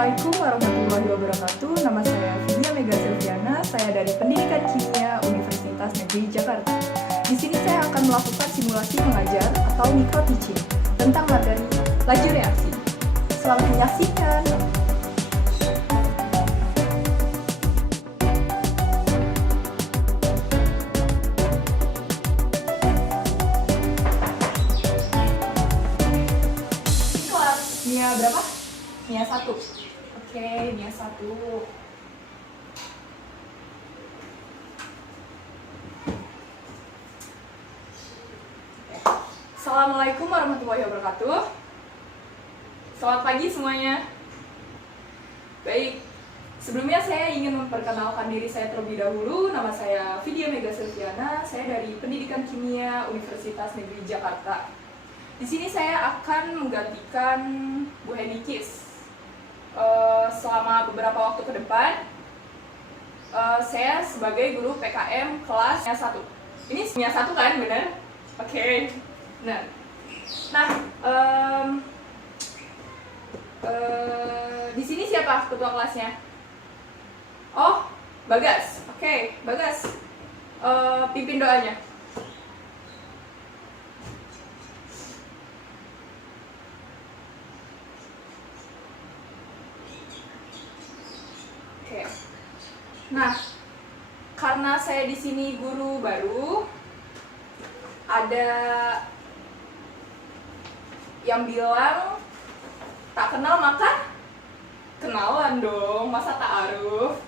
Assalamualaikum warahmatullahi wabarakatuh. Nama saya Vidya Mega Silviana. Saya dari Pendidikan Kimia Universitas Negeri Jakarta. Di sini saya akan melakukan simulasi mengajar atau micro teaching tentang materi laju reaksi. Selamat menyaksikan. Mia berapa? Mia 1. Oke, Mia 1. Assalamualaikum warahmatullahi wabarakatuh. Selamat pagi semuanya. Baik, sebelumnya saya ingin memperkenalkan diri saya terlebih dahulu. Nama saya Vidya Mega Silviana. Saya dari Pendidikan Kimia Universitas Negeri Jakarta. Di sini saya akan menggantikan Bu Henikis selama beberapa waktu ke depan. Saya sebagai guru PKM kelas Mia 1. Ini Mia 1 kan, benar? Oke, benar. Nah, di sini siapa ketua kelasnya? Oh, Bagas. Oke, Bagas. Pimpin doanya. Oke. Nah, karena saya di sini guru baru, ada yang bilang tak kenal maka kenalan dong, masa ta'aruf.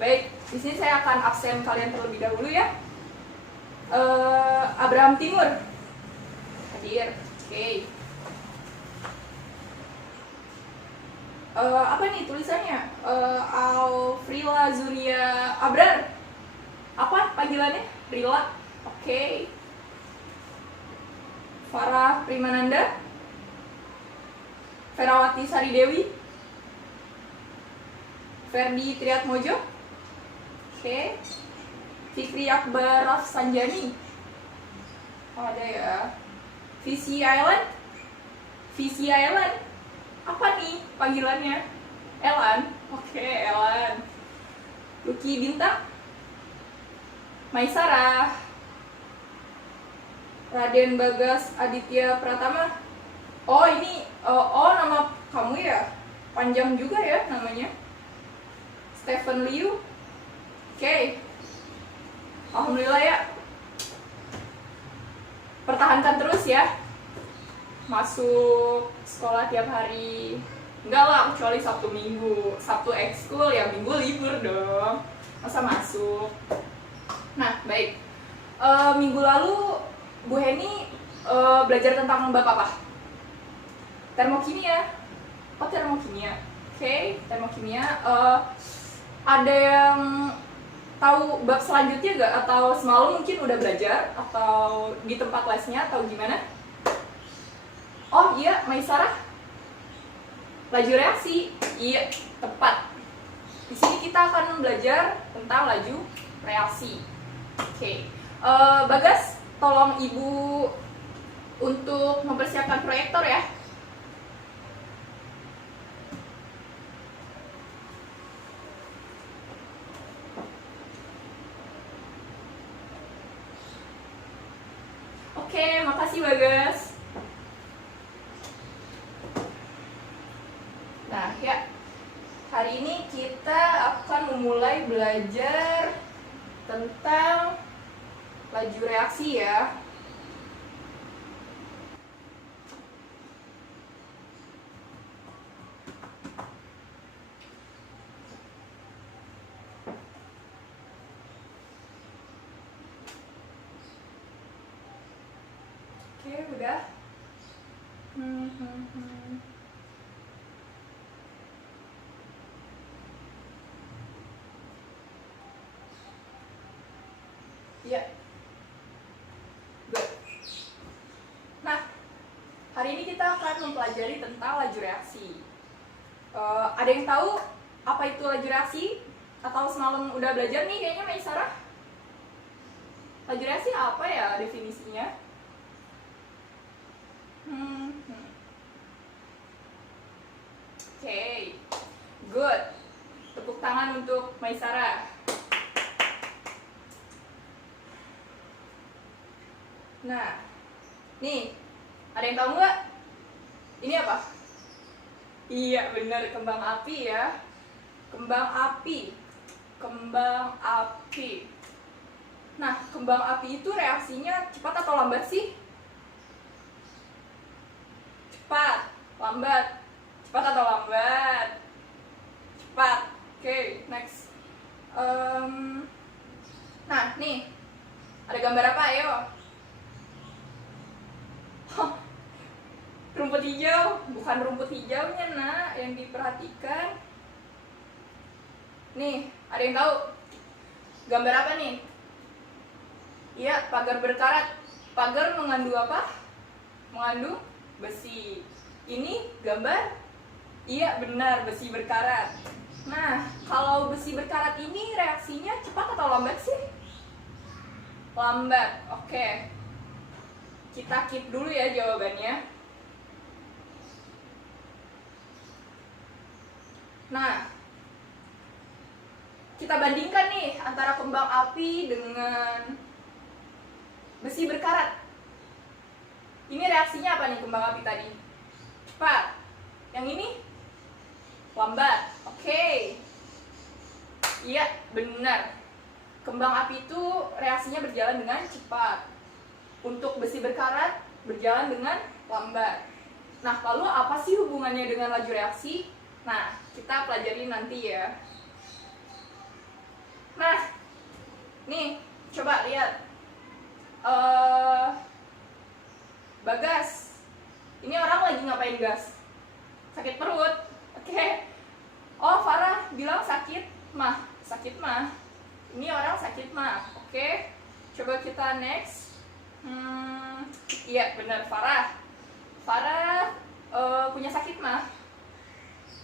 Baik, di sini saya akan absen kalian terlebih dahulu ya. Abraham Timur hadir. Oke. Apa nih tulisannya? Alfrila Zuria Abrar. Apa panggilannya? Rila. Oke. Farah Primananda. Ferawati Sari Dewi. Ferdi Triatmojo. Oke. Fikri Akbar Rafsanjani. Oh, ada ya. Visi Island. Visi Island. Apa nih panggilannya? Elan. Oke, Elan. Lucky Bintang. Maisarah. Raden Bagas Aditya Pratama. Oh, ini nama kamu ya? Panjang juga ya namanya. Stephen Liu. Oke. Alhamdulillah ya. Pertahankan terus ya. Masuk sekolah tiap hari. Enggak lah, kecuali Sabtu Minggu. Sabtu ekskul ya, Minggu libur dong. Masa masuk. Nah, baik. Minggu lalu Bu Heni belajar tentang bab apa? Termokimia. Oh, termokimia. Oke, termokimia. Ada yang tahu bab selanjutnya gak? Atau semalam mungkin udah belajar? Atau di tempat lesnya? Atau gimana? Oh iya, Maisarah. Laju reaksi. Iya, tepat. Di sini kita akan belajar tentang laju reaksi. Oke. Bagas, tolong Ibu untuk mempersiapkan proyektor ya. Oke, makasih Bagas. Nah, ya. Hari ini kita akan memulai belajar tentang laju reaksi ya. Oke, udah. Ya. Good. Nah, hari ini kita akan mempelajari tentang laju reaksi. Ada yang tahu apa itu laju reaksi? Atau semalam udah belajar nih kayaknya Maisarah? Laju reaksi apa ya definisinya? Oke. Good. Tepuk tangan untuk Maisara. Nah, nih, ada yang tahu nggak? Ini apa? Iya, benar, kembang api ya. Kembang api. Kembang api. Nah, kembang api itu reaksinya cepat atau lambat sih? Cepat, lambat. Cepat atau lambat? Cepat. Oke, next. Nah, nih. Ada gambar apa? Ayo. Rumput hijau. Bukan rumput hijaunya, nak, yang diperhatikan. Nih, ada yang tahu? Gambar apa nih? Iya, pagar berkarat. Pagar mengandung apa? Mengandung besi. Ini gambar? Iya, benar, besi berkarat. Nah, kalau besi berkarat ini reaksinya cepat atau lambat sih? Lambat. Oke. Kita keep dulu ya jawabannya. Nah, kita bandingkan nih antara kembang api dengan besi berkarat. Ini reaksinya apa nih kembang api tadi? Cepat. Yang ini? Lambat. Oke. Iya, benar. Kembang api itu reaksinya berjalan dengan cepat. Untuk besi berkarat berjalan dengan lambat. Nah, lalu apa sih hubungannya dengan laju reaksi? Nah, kita pelajari nanti ya. Nah, nih, coba lihat. Bagas. Ini orang lagi ngapain, Gas? Sakit perut. Oke. Oh, Farah bilang sakit mah. Sakit mah. Ini orang sakit mah. Oke. Coba kita next. Iya, benar, Farah. Farah punya sakit mah.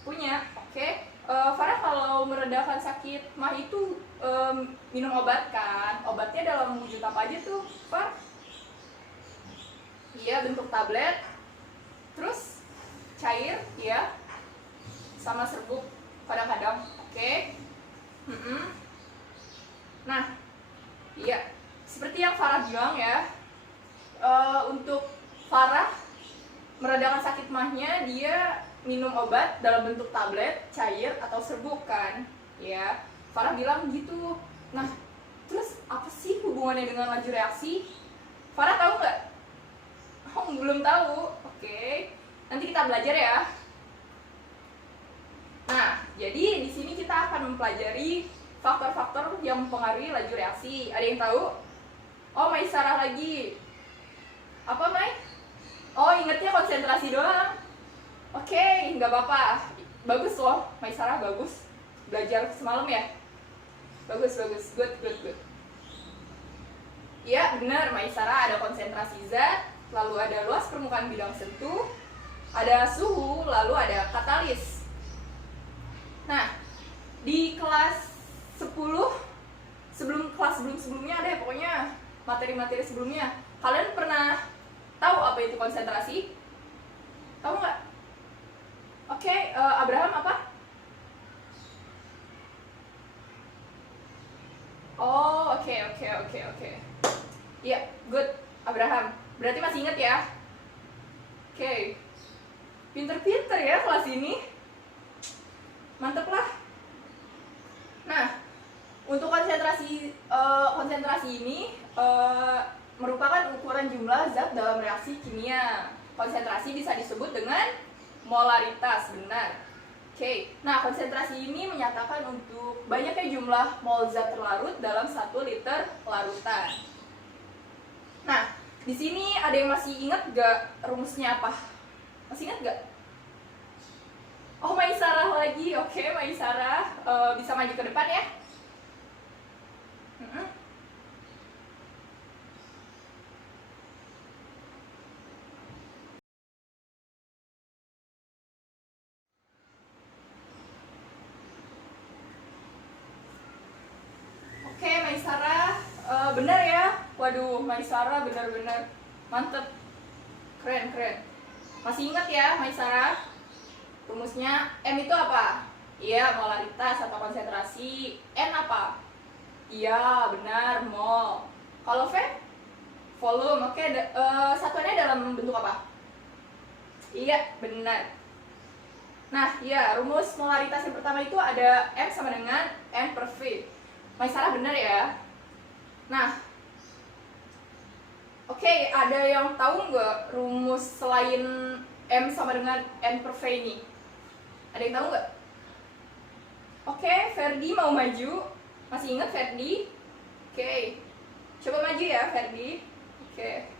Punya. Oke. Farah kalau meredakan sakit mah itu minum obat kan? Obatnya dalam wujud apa aja tuh, Far? Iya, bentuk tablet. Terus cair, ya. Sama serbuk kadang-kadang. Oke. Nah, iya. Seperti yang Farah bilang ya. Untuk Farah meredakan sakit mahnya dia minum obat dalam bentuk tablet, cair, atau serbuk kan, ya. Farah bilang gitu. Nah, terus apa sih hubungannya dengan laju reaksi? Farah tahu nggak? Oh, belum tahu. Oke, nanti kita belajar ya. Nah, jadi di sini kita akan mempelajari faktor-faktor yang mempengaruhi laju reaksi. Ada yang tahu? Oh, Maisarah lagi. Apa, Mai? Oh, ingetnya konsentrasi doang. Oke, nggak apa-apa. Bagus loh, Maisarah bagus. Belajar semalam ya? Bagus. Good. Ya, benar, Maisarah ada konsentrasi zat, lalu ada luas permukaan bidang sentuh, ada suhu, lalu ada katalis. Nah, di kelas 10, sebelumnya ada ya, pokoknya materi-materi sebelumnya. Kalian pernah tahu apa itu konsentrasi? Tahu nggak? Oke, Abraham apa? Oh, oke. Iya, good, Abraham. Berarti masih ingat ya? Oke. Pinter-pinter ya kelas ini. Mantep lah. Nah, untuk konsentrasi ini merupakan ukuran jumlah zat dalam reaksi kimia. Konsentrasi bisa disebut dengan molaritas, benar. Oke, nah konsentrasi ini menyatakan untuk banyaknya jumlah mol zat terlarut dalam 1 liter larutan. Nah, di sini ada yang masih ingat gak rumusnya apa? Masih ingat gak? Oh, Maisarah lagi. Oke, Maisarah bisa maju ke depan ya. Oke, Maisarah benar ya. Waduh, Maisarah benar-benar mantep. Keren. Masih ingat ya, Maisarah? Rumusnya M itu apa? Iya, molaritas atau konsentrasi. N apa? Iya, benar, mol. Kalau V? Volume. Oke, satuannya dalam bentuk apa? Iya, benar. Nah, ya, rumus molaritas yang pertama itu ada M sama dengan N per V. Maisarah benar ya? Nah, oke, ada yang tahu nggak rumus selain M sama dengan N per V ini? Ada yang tahu nggak? Oke, Ferdi mau maju. Masih ingat Ferdi? Oke, coba maju ya Ferdi. Oke.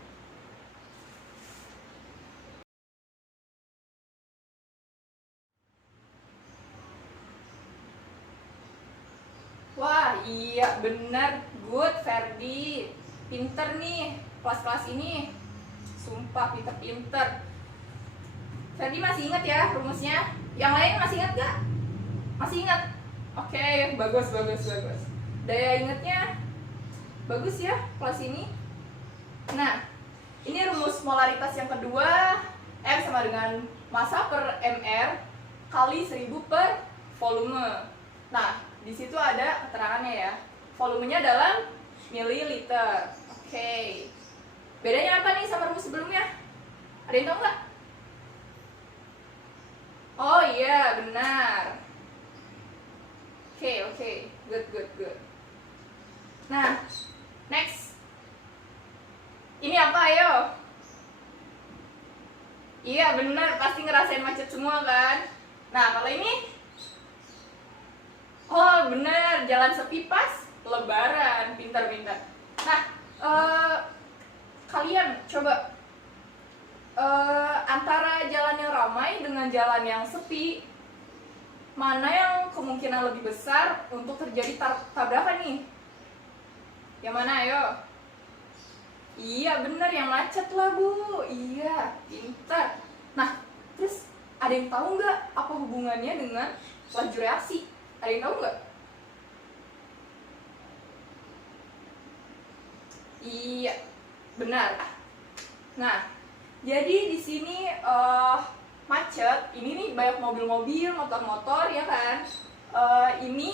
Wah, iya benar. Good, Ferdi. Pinter nih, kelas-kelas ini. Sumpah, pinter-pinter. Ferdi masih ingat ya rumusnya? Yang lain masih ingat gak? Masih ingat? Oke, bagus. Daya ingatnya bagus ya kelas ini. Nah, ini rumus molaritas yang kedua. M sama dengan massa per mR kali 1000 per volume. Nah, di situ ada keterangannya ya. Volumenya dalam mililiter. Oke. Bedanya apa nih sama rumus sebelumnya? Ada yang tahu nggak? Oh iya, benar. Oke. Good. Nah, next. Ini apa, ayo? Iya, benar. Pasti ngerasain macet semua kan? Nah, kalau ini? Oh, benar. Jalan sepi pas Lebaran. Pintar. Nah, kalian coba antara jalan yang ramai dengan jalan yang sepi, mana yang kemungkinan lebih besar untuk terjadi tabrakan nih? Yang mana, ayo? Iya, bener, yang macet lah, Bu. Iya, pintar. Nah, terus ada yang tahu nggak apa hubungannya dengan laju reaksi? Ada yang tahu nggak? Iya, benar. Nah, jadi di sini macet. Ini nih banyak mobil-mobil, motor-motor ya kan. Ini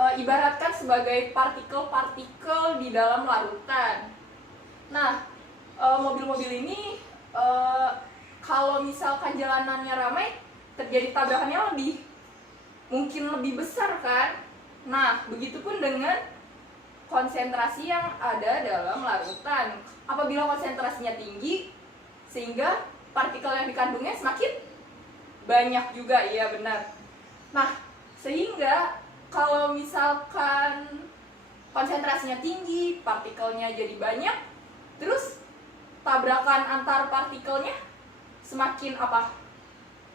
ibaratkan sebagai partikel-partikel di dalam larutan. Nah, mobil-mobil ini kalau misalkan jalanannya ramai, terjadi tabrakannya mungkin lebih besar kan. Nah, begitupun dengan konsentrasi yang ada dalam larutan. Apabila konsentrasinya tinggi, sehingga partikel yang dikandungnya semakin banyak juga, iya benar. Nah, sehingga kalau misalkan konsentrasinya tinggi, partikelnya jadi banyak, terus tabrakan antar partikelnya semakin apa?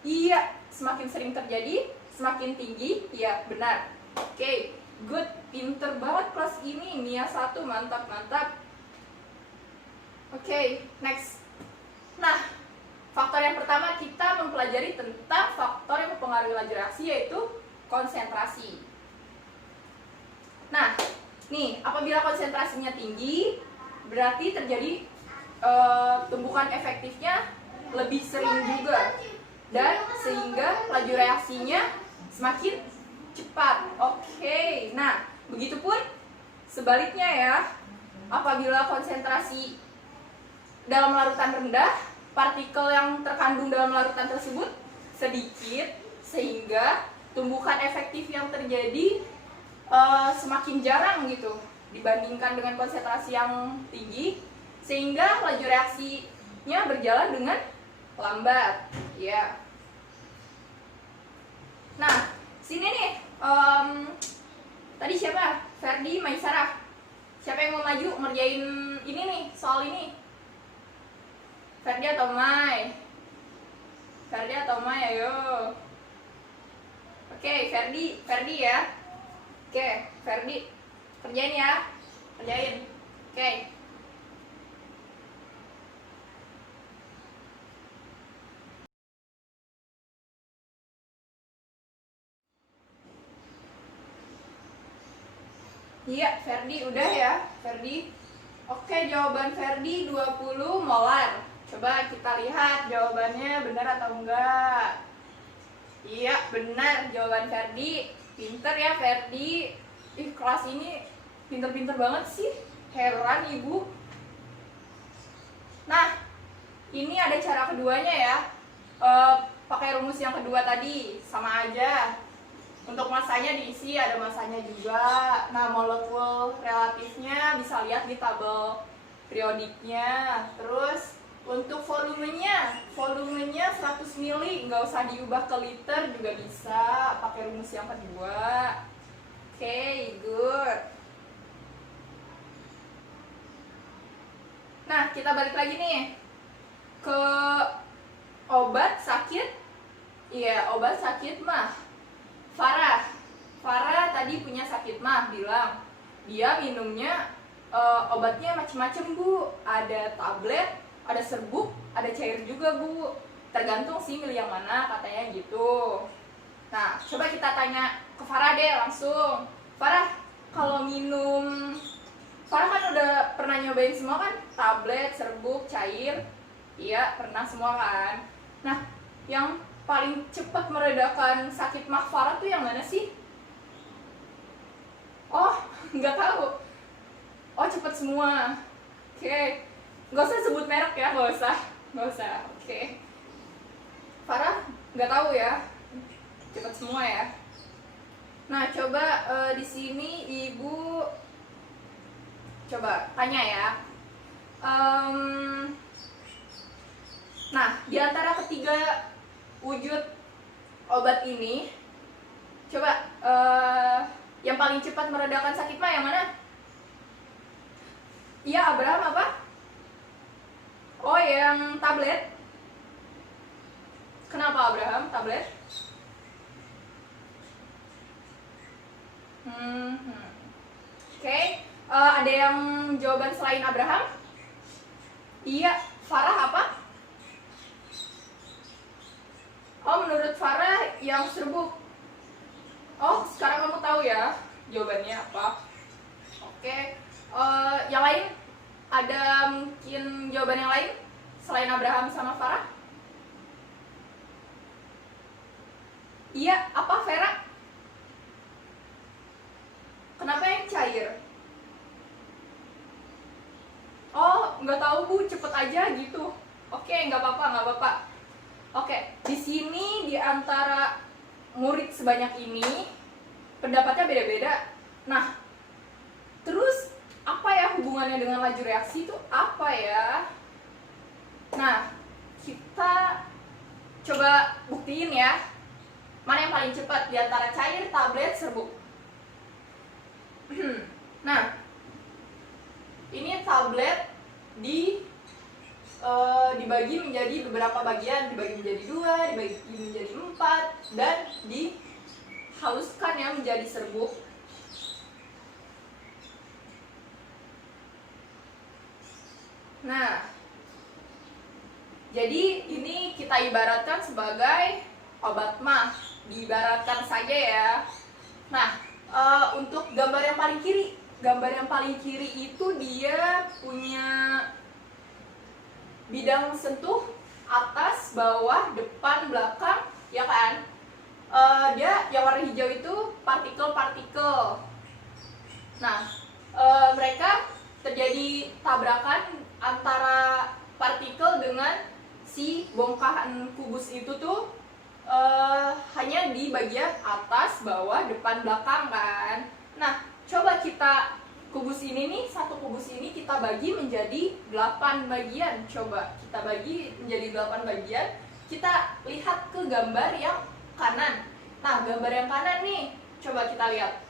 Iya, semakin sering terjadi, semakin tinggi, iya benar. Oke, good, pinter banget kelas ini, Mia 1, mantap. Oke, next. Nah, faktor yang pertama kita mempelajari tentang faktor yang mempengaruhi laju reaksi, yaitu konsentrasi. Nah, nih, apabila konsentrasinya tinggi, berarti terjadi tumbukan efektifnya lebih sering juga, dan sehingga laju reaksinya semakin cepat. Oke, nah, begitupun sebaliknya ya. Apabila konsentrasi dalam larutan rendah, partikel yang terkandung dalam larutan tersebut sedikit, sehingga tumbukan efektif yang terjadi semakin jarang gitu dibandingkan dengan konsentrasi yang tinggi, sehingga laju reaksinya berjalan dengan lambat ya. Nah, sini nih tadi siapa? Ferdi, Maisarah. Siapa yang mau maju ngerjain ini nih, soal ini? Ferdi atau Mai? Ayo. Oke, Ferdi ya. Oke, Ferdi, kerjain ya. Oke. Iya, Ferdi udah ya, Ferdi. Oke, jawaban Ferdi 20 molar. Coba kita lihat jawabannya benar atau enggak. Iya, benar jawaban Ferdi. Pinter ya Ferdi. Ih, kelas ini pinter-pinter banget sih. Heran ibu. Nah, ini ada cara keduanya ya. Pakai rumus yang kedua tadi, sama aja. Untuk masanya diisi, ada masanya juga. Nah, molekul relatifnya bisa lihat di tabel periodiknya. Terus untuk volumenya 100 mili, nggak usah diubah ke liter juga bisa, pakai rumus yang kedua. Oke, good. Nah, kita balik lagi nih ke obat sakit. Iya, obat sakit mah. Farah tadi punya sakit mah, bilang dia minumnya obatnya macam-macam Bu. Ada tablet, ada serbuk, ada cair juga Bu. Tergantung sih milih yang mana, katanya gitu. Nah, coba kita tanya ke Farah deh langsung. Farah, kalau minum, Farah kan udah pernah nyobain semua kan? Tablet, serbuk, cair. Iya, pernah semua kan? Nah, yang paling cepat meredakan sakit mah Farah tuh yang mana sih? Oh, nggak tahu. Oh, cepet semua. Oke. Nggak usah sebut merek ya, nggak usah. Oke. Farah nggak tahu ya. Cepet semua ya. Nah, coba di sini ibu coba tanya ya. Nah, di antara ketiga wujud obat ini, coba yang paling cepat meredakan sakit mah yang mana? Iya, Abraham apa? Oh, yang tablet. Kenapa Abraham tablet? Oke. Ada yang jawaban selain Abraham? Iya, Farah apa? Oh, menurut Farah yang serbuk. Oh, sekarang kamu tahu ya jawabannya apa? Oke. Yang lain? Ada mungkin jawaban yang lain selain Abraham sama Farah? Iya, apa Vera? Kenapa yang cair? Oh, nggak tahu Bu, cepet aja gitu. Oke, nggak apa-apa. Oke, di sini di antara murid sebanyak ini pendapatnya beda-beda. Nah, terus apa ya hubungannya dengan laju reaksi itu apa ya? Nah, kita coba buktiin ya. Mana yang paling cepat di antara cair, tablet, serbuk? Nah, ini tablet dibagi menjadi beberapa bagian, dibagi menjadi 2, dibagi menjadi 4, dan dihaluskan ya menjadi serbuk. Nah, jadi ini kita ibaratkan sebagai obat mah, diibaratkan saja ya. Nah, untuk gambar yang paling kiri itu dia punya bidang sentuh atas, bawah, depan, belakang, ya kan? Dia yang warna hijau itu partikel-partikel. Nah, mereka terjadi tabrakan antara partikel dengan si bongkahan kubus itu tuh hanya di bagian atas, bawah, depan, belakang kan. Nah, coba kita satu kubus ini kita bagi menjadi 8 bagian. Coba kita bagi menjadi 8 bagian. Kita lihat ke gambar yang kanan. Nah, gambar yang kanan nih, coba kita lihat.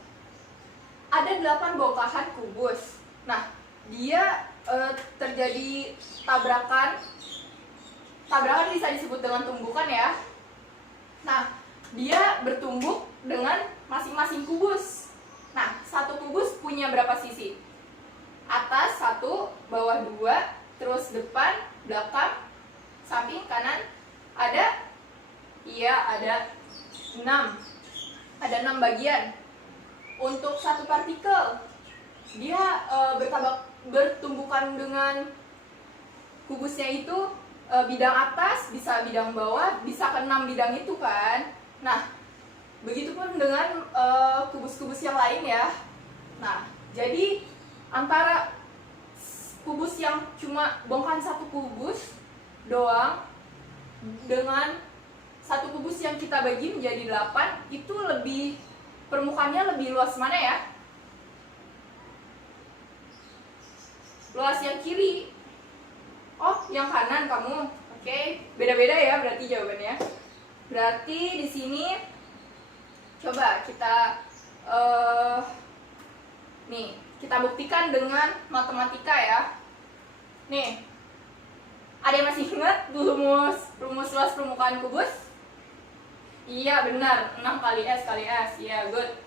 Ada 8 bongkahan kubus. Nah, dia terjadi tabrakan. Tabrakan bisa disebut dengan tumbukan ya. Nah, dia bertumbuk dengan masing-masing kubus. Nah, satu kubus punya berapa sisi? Atas 1, bawah 2, terus depan, belakang, samping, kanan. Ada? Iya, ada 6. Ada 6 bagian. Untuk satu partikel, dia bertumbukan dengan kubusnya itu bidang atas, bisa bidang bawah, bisa ke 6 bidang itu kan. Nah, begitupun dengan kubus-kubus yang lain ya. Nah, jadi antara kubus yang cuma bongkahan satu kubus doang dengan satu kubus yang kita bagi menjadi 8, itu lebih permukaannya lebih luas mana ya? Luas yang kiri. Oh, yang kanan kamu. Oke, beda-beda ya berarti jawabannya. Berarti di sini coba kita nih, kita buktikan dengan matematika ya. Nih, ada yang masih ingat rumus luas permukaan kubus? Iya benar, 6 kali S kali S. Iya, good.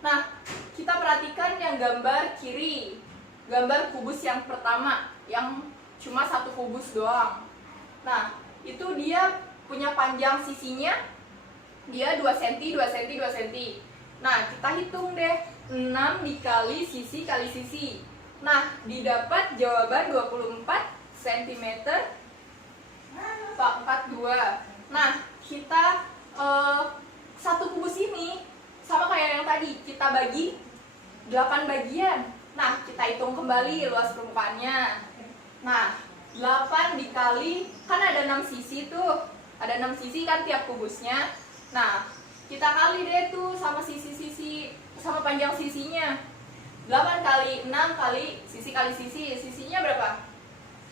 Nah, kita perhatikan yang gambar kiri. Gambar kubus yang pertama, yang cuma satu kubus doang. Nah, itu dia punya panjang sisinya, dia 2 cm, 2 cm, 2 cm. Nah, kita hitung deh, 6 dikali sisi kali sisi. Nah, didapat jawaban 24 cm 42. Nah, kita satu kubus ini sama kayak yang tadi, kita bagi 8 bagian. Nah, kita hitung kembali luas permukaannya. Nah, 8 dikali, kan ada 6 sisi tuh. Ada 6 sisi kan tiap kubusnya. Nah, kita kali deh tuh sama sisi-sisi, sama panjang sisinya. 8 kali 6 kali sisi, sisinya berapa?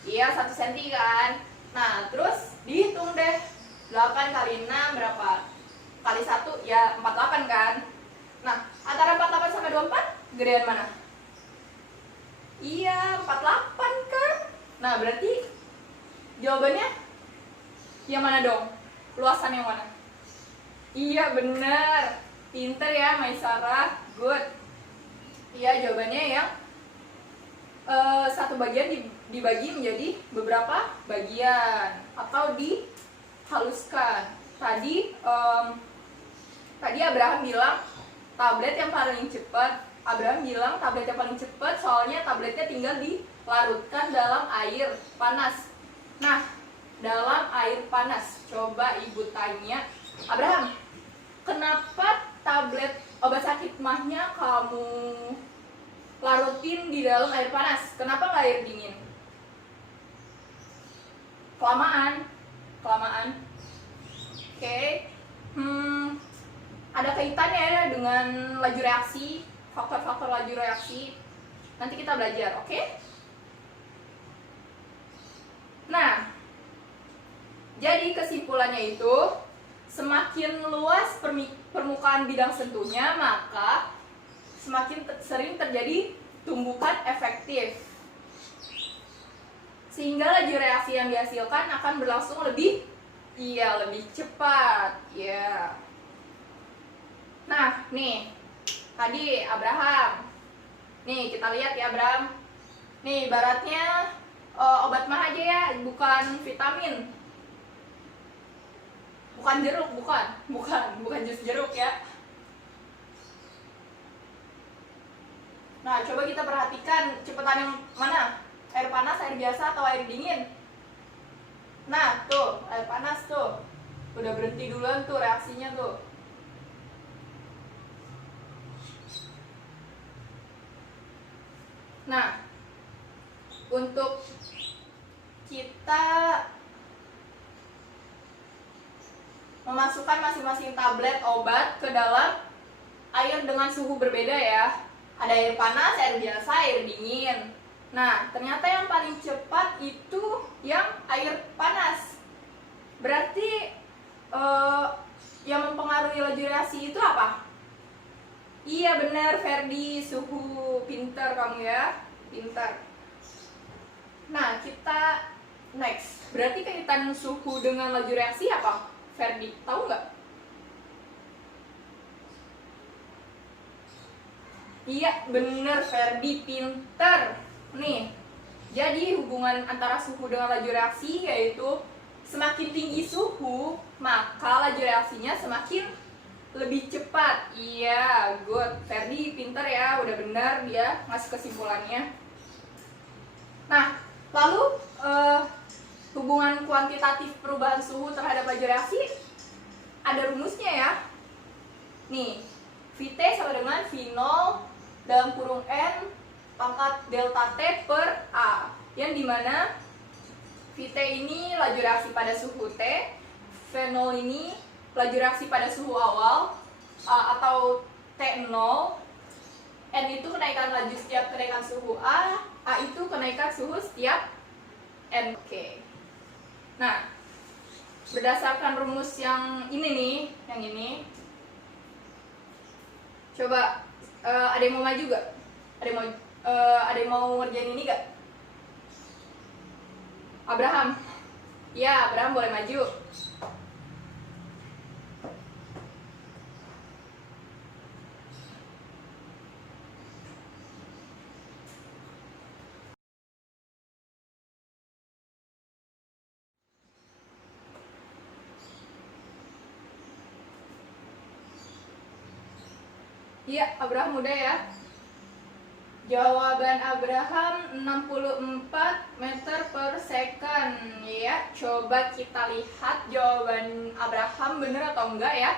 Iya, 1 cm kan. Nah, terus dihitung deh, 8 kali 6 berapa? Kali 1 ya 48 kan. Nah, antara 48 sama 24 gedean mana? Iya, 48 kan. Nah, berarti jawabannya yang mana dong? Luasan yang mana? Iya, bener. Pinter ya, Maisarah. Good. Iya, jawabannya yang satu bagian dibagi menjadi beberapa bagian atau dihaluskan. Tadi Abraham bilang tablet yang paling cepat. Abraham bilang tablet yang paling cepat soalnya tabletnya tinggal dilarutkan dalam air panas. Nah, dalam air panas, coba ibu tanya, Abraham, kenapa tablet obat sakit mahnya kamu larutin di dalam air panas? Kenapa nggak air dingin? Kelamaan. Oke. Ada kaitannya ya dengan laju reaksi, faktor-faktor laju reaksi. Nanti kita belajar, oke? Nah, jadi kesimpulannya itu, semakin luas permukaan bidang sentuhnya, maka semakin sering terjadi tumbukan efektif. Sehingga laju reaksi yang dihasilkan akan berlangsung lebih cepat. Ya. Nah, nih. Tadi Abraham. Nih, kita lihat ya Abraham. Nih, ibaratnya obat mah aja ya, bukan vitamin. Bukan jeruk, bukan jus jeruk ya. Nah, coba kita perhatikan cepetan yang mana? Air panas, air biasa, atau air dingin? Nah, tuh, air panas tuh. Udah berhenti duluan tuh reaksinya tuh. Nah, untuk kita memasukkan masing-masing tablet obat ke dalam air dengan suhu berbeda ya. Ada air panas, air biasa, air dingin. Nah, ternyata yang paling cepat itu yang air panas. Berarti yang mempengaruhi laju reaksi itu apa? Iya benar Ferdi, suhu. Pintar kamu ya, pintar. Nah, kita next. Berarti kaitan suhu dengan laju reaksi apa? Ferdi, tahu nggak? Iya benar Ferdi, pintar. Nih, jadi hubungan antara suhu dengan laju reaksi yaitu semakin tinggi suhu, maka laju reaksinya semakin lebih cepat. Iya, good. Ferdi pintar ya, udah benar dia ngasih kesimpulannya. Nah, lalu hubungan kuantitatif perubahan suhu terhadap laju reaksi ada rumusnya ya. Nih, Vt sama dengan V0 dalam kurung N pangkat delta T per A, yang dimana Vt ini laju reaksi pada suhu T, V0 ini laju reaksi pada suhu awal atau T0, N itu kenaikan laju setiap kenaikan suhu A itu kenaikan suhu setiap N. Oke. Nah, berdasarkan rumus yang ini nih, yang ini, coba ada yang mau maju gak? Ada yang mau ngerjain ini gak? Abraham? Ya, Abraham boleh maju. Iya, Abraham udah ya. Jawaban Abraham 64 meter per second ya. Coba kita lihat jawaban Abraham bener atau enggak ya.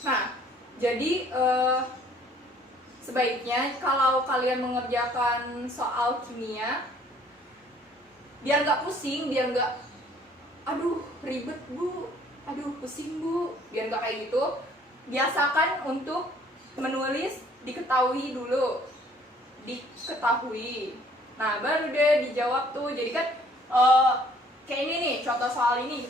Nah, jadi sebaiknya kalau kalian mengerjakan soal kimia, biar nggak pusing, biar nggak aduh ribet bu, aduh pusing bu, biar nggak kayak gitu, biasakan untuk menulis diketahui dulu, diketahui. Nah baru deh dijawab tuh. Jadi kan kayak ini nih contoh soal ini,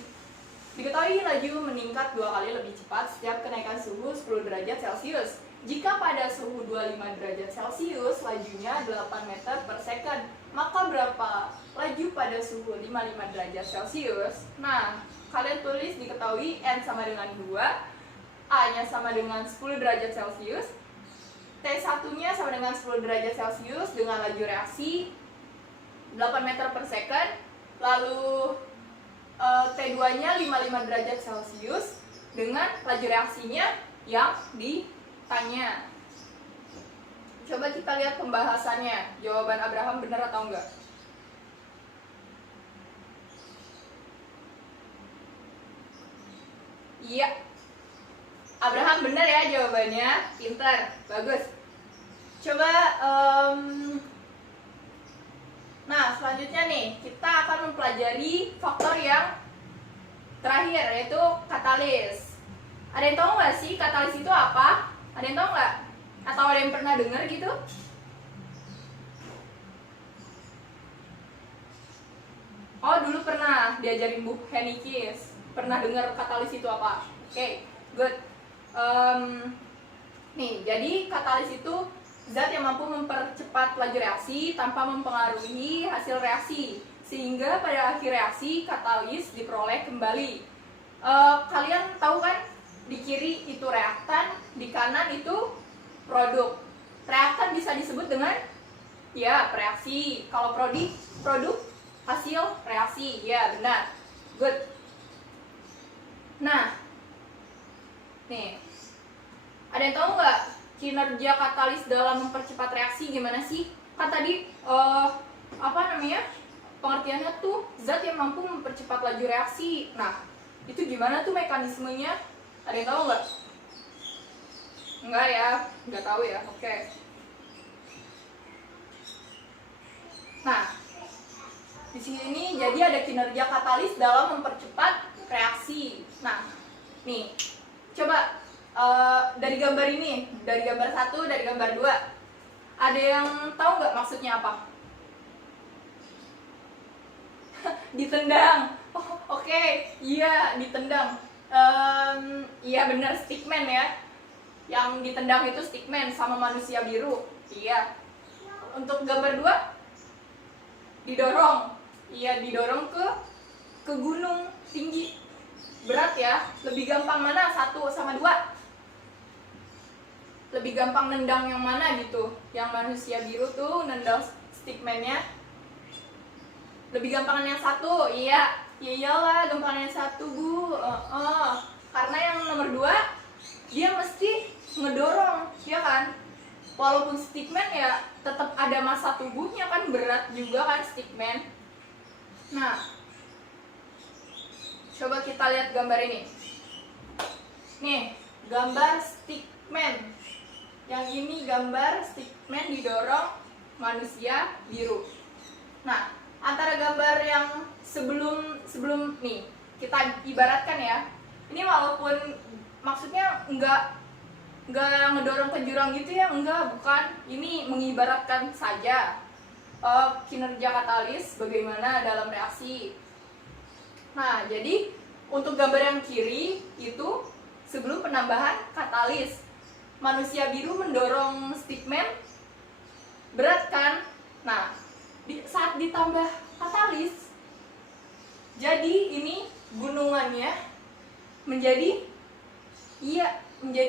diketahui laju meningkat 2 kali lebih cepat setiap kenaikan suhu 10 derajat Celcius. Jika pada suhu 25 derajat Celcius lajunya 8 meter per second, maka berapa laju pada suhu 55 derajat Celcius? Nah, kalian tulis diketahui N sama dengan 2, A-nya sama dengan 10 derajat Celcius, T1-nya sama dengan 10 derajat Celcius dengan laju reaksi 8 meter per second, lalu T2-nya 55 derajat Celcius dengan laju reaksinya yang ditanya. Coba kita lihat pembahasannya. Jawaban Abraham benar atau enggak? Iya. Abraham benar ya jawabannya. Pintar, bagus. Coba nah, selanjutnya nih, kita akan mempelajari faktor yang terakhir, yaitu katalis. Ada yang tahu nggak sih katalis itu apa? Ada yang tahu nggak? Atau ada yang pernah dengar gitu? Oh, dulu pernah diajarin Bu Henikis. Pernah dengar katalis itu apa? Oke, good. Nih, jadi katalis itu zat yang mampu mempercepat laju reaksi tanpa mempengaruhi hasil reaksi, sehingga pada akhir reaksi katalis diperoleh kembali. Kalian tahu kan, di kiri itu reaktan, di kanan itu produk. Reaktan bisa disebut dengan ya reaksi. Kalau produk hasil reaksi. Ya benar, good. Nah, nih, ada yang tahu nggak kinerja katalis dalam mempercepat reaksi gimana sih? Kan tadi apa namanya, pengertiannya tuh zat yang mampu mempercepat laju reaksi. Nah, itu gimana tuh mekanismenya? Ada yang tahu nggak? Enggak ya, nggak tahu ya. Oke. Nah, di sini jadi ada kinerja katalis dalam mempercepat reaksi. Nah, nih, coba dari gambar ini, dari gambar 1, dari gambar 2, ada yang tahu nggak maksudnya apa? Ditendang. Oh, oke. Iya, ditendang. Iya benar, stickman ya. Yang ditendang itu stickman sama manusia biru. Iya. Untuk gambar 2, didorong. Iya, didorong ke gunung tinggi. Berat ya. Lebih gampang mana? 1 sama 2? Lebih gampang nendang yang mana gitu? Yang manusia biru tuh nendang stickman-nya. Lebih gampang yang 1? Iya. Ya iyalah, gampang yang 1 bu. Karena yang nomor 2 dia mesti ngedorong, ya kan? Walaupun stickman ya tetap ada massa tubuhnya kan, berat juga kan stickman. Nah, Coba kita lihat gambar ini. Nih, gambar stickman. Yang ini gambar stickman didorong manusia biru. Nah, antara gambar yang sebelum nih, kita ibaratkan ya. Ini walaupun maksudnya enggak ngedorong ke jurang gitu ya, enggak, bukan. Ini mengibaratkan saja kinerja katalis bagaimana dalam reaksi. Nah, jadi untuk gambar yang kiri itu sebelum penambahan katalis, manusia biru mendorong stickman, berat kan? Nah, saat ditambah katalis, jadi ini gunungannya menjadi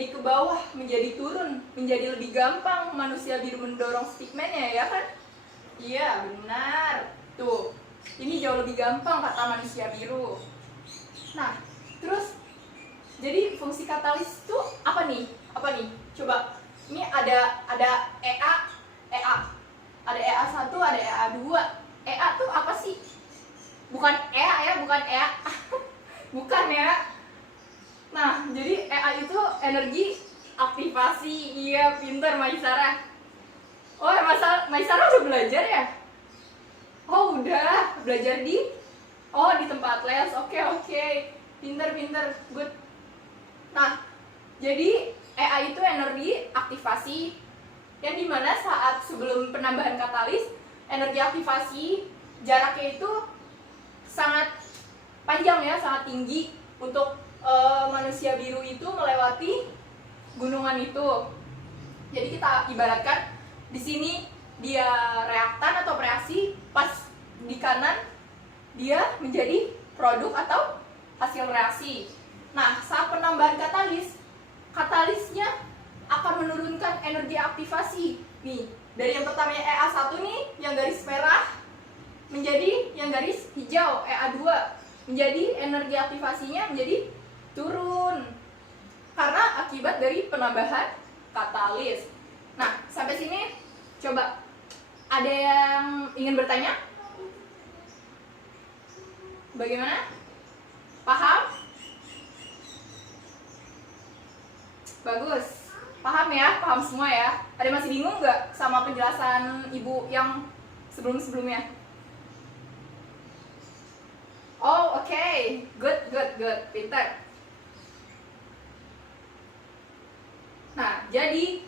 ke bawah, menjadi turun, menjadi lebih gampang manusia biru mendorong stickman-nya, ya kan? Iya, benar. Tuh, ini jauh lebih gampang kata manusia biru. Nah, terus jadi fungsi katalis itu apa nih? Coba. Ini ada EA. Ada EA1, ada EA2. EA tuh apa sih? Bukan EA ya, bukan EA. Bukan ya. Nah, jadi EA itu energi aktivasi. Iya, pintar Maisara. Oh, Maisara udah belajar ya? Oh, udah belajar di tempat les. Oke. Pintar, good. Nah, jadi EA itu energi aktivasi yang dimana saat sebelum penambahan katalis, energi aktivasi jaraknya itu sangat panjang ya, sangat tinggi untuk manusia biru itu melewati gunungan itu. Jadi kita ibaratkan di sini dia reaktan atau reaksi, pas di kanan dia menjadi produk atau hasil reaksi. Nah, saat penambahan katalisnya akan menurunkan energi aktivasi. Nih, dari yang pertamanya EA1 nih, yang garis merah, menjadi yang garis hijau, EA2. Menjadi energi aktivasinya menjadi turun. Karena akibat dari penambahan katalis. Nah, sampai sini coba ada yang ingin bertanya? Bagaimana? Paham? Bagus. Paham ya? Paham semua ya? Ada masih bingung nggak sama penjelasan ibu yang sebelumnya? Oh, oke. Good. Pintar. Nah, jadi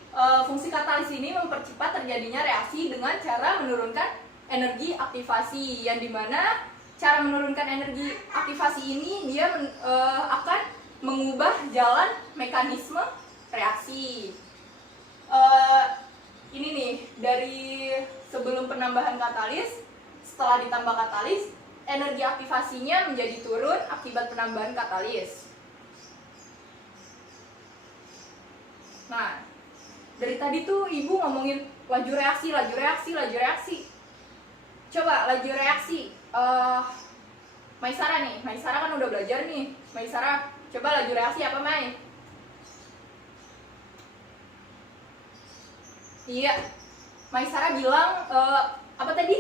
fungsi katalis ini mempercepat terjadinya reaksi dengan cara menurunkan energi aktivasi, yang dimana cara menurunkan energi aktivasi ini dia akan mengubah jalan mekanisme reaksi. Ini nih, dari sebelum penambahan katalis, setelah ditambah katalis, energi aktivasinya menjadi turun akibat penambahan katalis. Nah, dari tadi tuh ibu ngomongin laju reaksi. Coba laju reaksi. Maisara kan udah belajar nih. Maisara, coba laju reaksi apa, Mai? Iya, Maisara bilang apa tadi?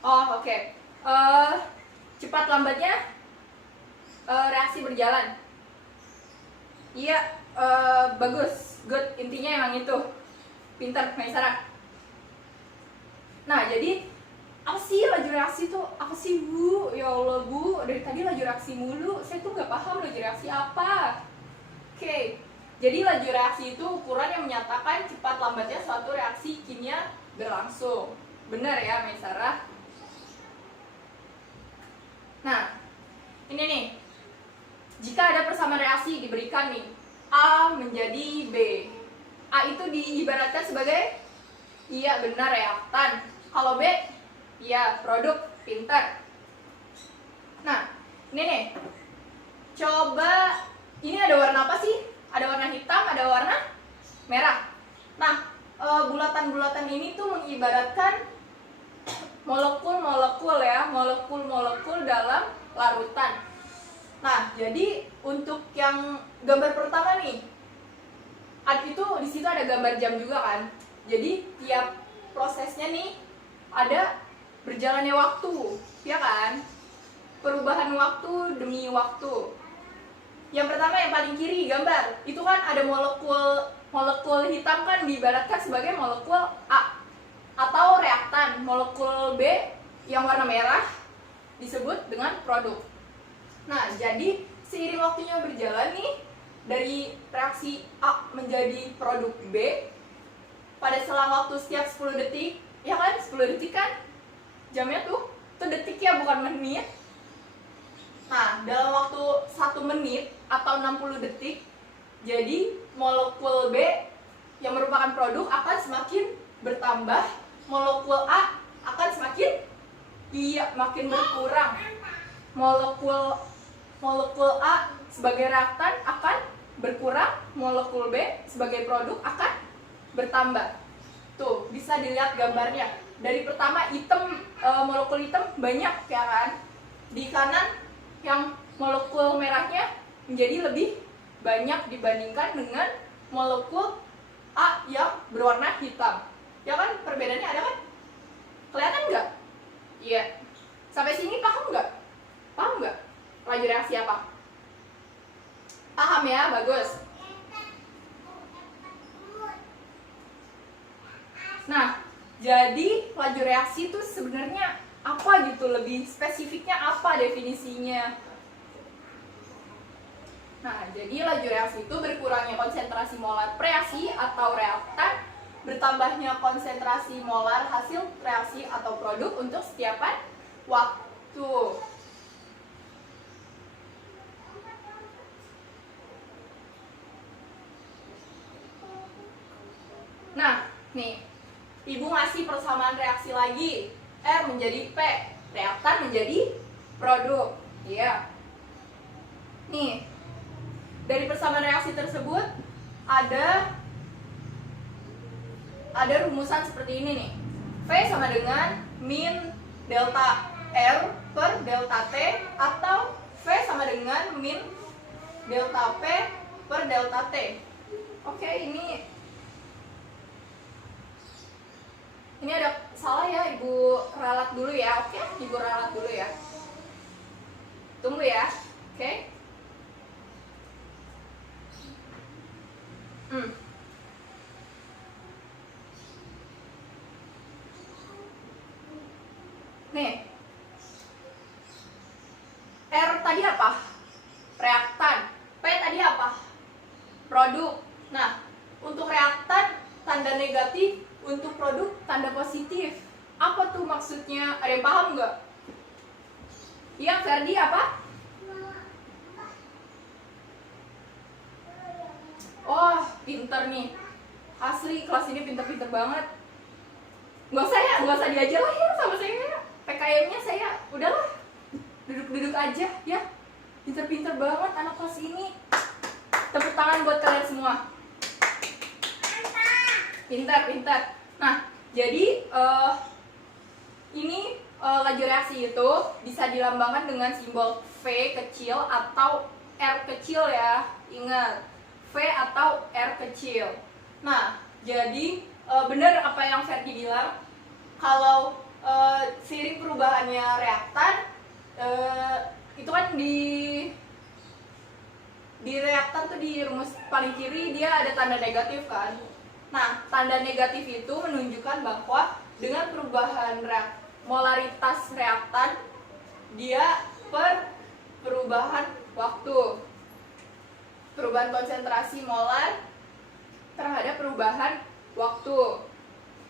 Oh, oke. Cepat lambatnya reaksi berjalan. Iya, bagus, good. Intinya emang itu. Pintar, Maisara. Nah, jadi apa sih laju reaksi tuh? Apa sih, Bu? Ya Allah, Bu, dari tadi laju reaksi mulu. Saya tuh gak paham laju reaksi apa. Oke. Jadi laju reaksi itu ukuran yang menyatakan cepat lambatnya suatu reaksi kimia berlangsung. Benar ya, Maisara? Nah, ini nih. Jika ada persamaan reaksi diberikan nih, A menjadi B. A itu diibaratkan sebagai, iya benar, reaktan. Kalau B, iya produk. Pintar. Nah, ini nih. Coba, ini ada warna apa sih? Ada warna hitam, ada warna merah. Nah, bulatan-bulatan ini tuh mengibaratkan molekul-molekul ya, molekul-molekul dalam larutan. Nah, jadi untuk yang gambar pertama nih, itu di situ ada gambar jam juga kan. Jadi tiap prosesnya nih ada berjalannya waktu, ya kan? perubahan waktu demi waktu. Yang pertama yang paling kiri gambar, itu kan ada molekul hitam kan diibaratkan sebagai molekul A atau reaktan. Molekul B yang warna merah disebut dengan produk. Nah, jadi seiring waktunya berjalan nih, dari reaksi A menjadi produk B, pada selang waktu setiap 10 detik, ya kan, 10 detik kan jamnya tuh, itu detik ya, bukan menit. Nah, dalam waktu 1 menit atau 60 detik, jadi molekul B yang merupakan produk akan semakin bertambah, molekul A akan semakin makin berkurang. Molekul A sebagai reaktan akan berkurang, molekul B sebagai produk akan bertambah. Tuh, bisa dilihat gambarnya. Dari pertama hitam, molekul hitam banyak ya kan. Di kanan yang molekul merahnya menjadi lebih banyak dibandingkan dengan molekul A yang berwarna hitam. Ya kan, perbedaannya ada kan? Kelihatan nggak? Iya. Sampai sini paham nggak? Paham nggak? Laju reaksi apa? Paham ya, bagus. Nah, jadi laju reaksi itu sebenarnya apa gitu, lebih spesifiknya apa definisinya? Nah, jadi laju reaksi itu berkurangnya konsentrasi molar preaksi atau reaktan, bertambahnya konsentrasi molar hasil reaksi atau produk untuk setiapan waktu. Nah, nih, Ibu ngasih persamaan reaksi lagi. R menjadi P, reaktan menjadi produk. Iya. Nih, dari persamaan reaksi tersebut ada rumusan seperti ini nih. V sama dengan min delta R per delta T, atau V sama dengan min delta P per delta T. Oke, ini ada salah ya, Ibu ralat dulu ya. Oke, Ibu ralat dulu ya. Tunggu ya. Oke. Nih. R tadi apa? Reaktan. P tadi apa? Produk. Nah, untuk reaktan tanda negatif, untuk produk tanda positif. Apa tuh maksudnya? Ada yang paham nggak? Iya, Ferdi apa? Oh, pinter nih. Asli kelas ini pinter-pinter banget. Nggak usah diajar lah ya sama saya. PKM-nya saya udahlah duduk-duduk aja ya. Pinter-pinter banget anak kelas ini. Tepuk tangan buat kalian semua. Pintar. Nah, jadi ini laju reaksi itu bisa dilambangkan dengan simbol V kecil atau R kecil ya. Ingat, V atau R kecil. Nah, jadi benar apa yang Ferdi bilang, kalau seiring perubahannya reaktan, itu kan di reaktan tuh di rumus paling kiri dia ada tanda negatif kan. Nah, tanda negatif itu menunjukkan bahwa dengan perubahan molaritas reaktan, dia per perubahan waktu, perubahan konsentrasi molar terhadap perubahan waktu.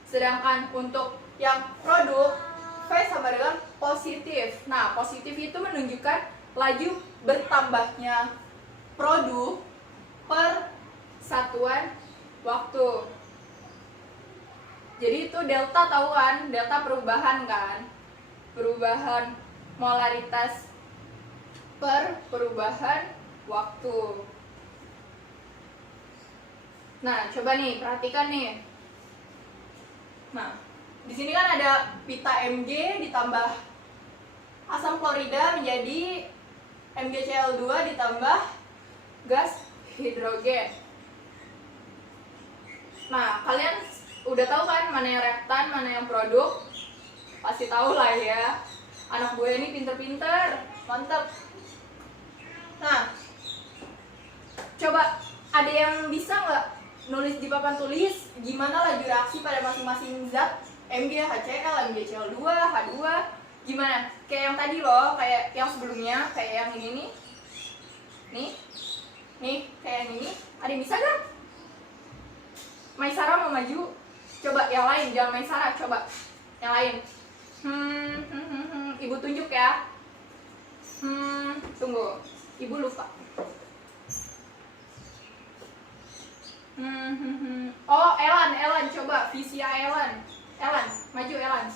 Sedangkan untuk yang produk, V sama dengan positif. Nah, positif itu menunjukkan laju bertambahnya produk per satuan waktu. Jadi itu delta, tahu kan? Delta perubahan kan? Perubahan molaritas per perubahan waktu. Nah, coba nih perhatikan nih. Nah, di sini kan ada pita Mg ditambah asam klorida menjadi MgCl2 ditambah gas hidrogen. Nah, kalian udah tahu kan mana yang reaktan, mana yang produk? Pasti tahu lah ya. Anak gue ini pinter-pinter. Mantap. Nah, coba ada yang bisa nggak nulis di papan tulis gimana laju reaksi pada masing-masing zat Mg, HCl, MgCl2, H2, gimana? Kayak yang tadi loh, kayak yang sebelumnya, kayak yang ini nih. Nih, kayak yang ini. Ada yang bisa nggak? Maisara mau maju? Coba yang lain, jangan Maisara, coba yang lain. Ibu tunjuk ya. Tunggu, ibu lupa. Oh, Elan, coba Visia Elan, maju Elan.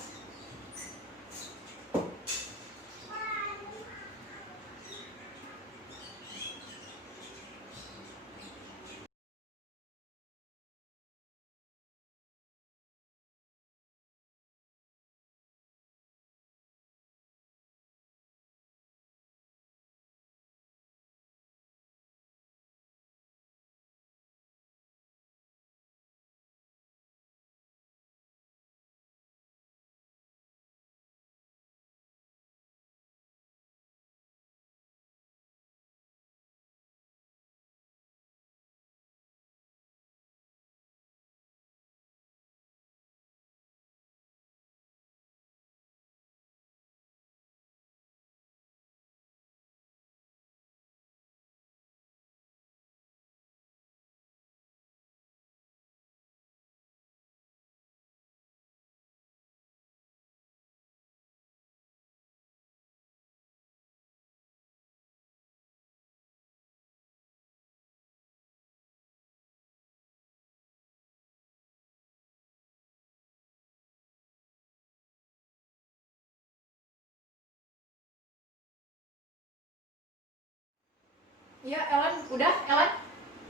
Ya, Elan, udah, Elan?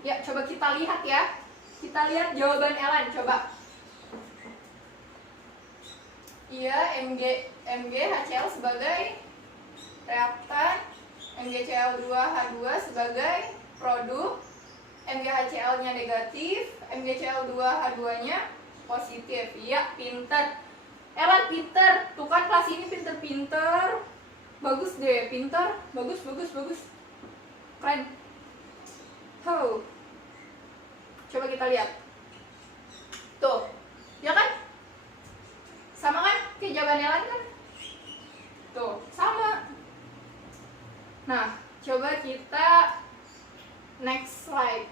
Ya, coba kita lihat ya. Kita lihat jawaban Elan, coba. Iya, Mg HCl sebagai reaktan, MgCl2H2 sebagai produk, MgHCl-nya negatif, MgCl2H2-nya positif. Iya, pinter. Elan pinter. Tuh kan kelas ini pinter-pinter. Bagus deh, pinter. Bagus. Keren. Coba kita lihat. Tuh, ya kan? Sama kan? Kayak jawaban Elan kan? Tuh, sama. Nah, coba kita next slide.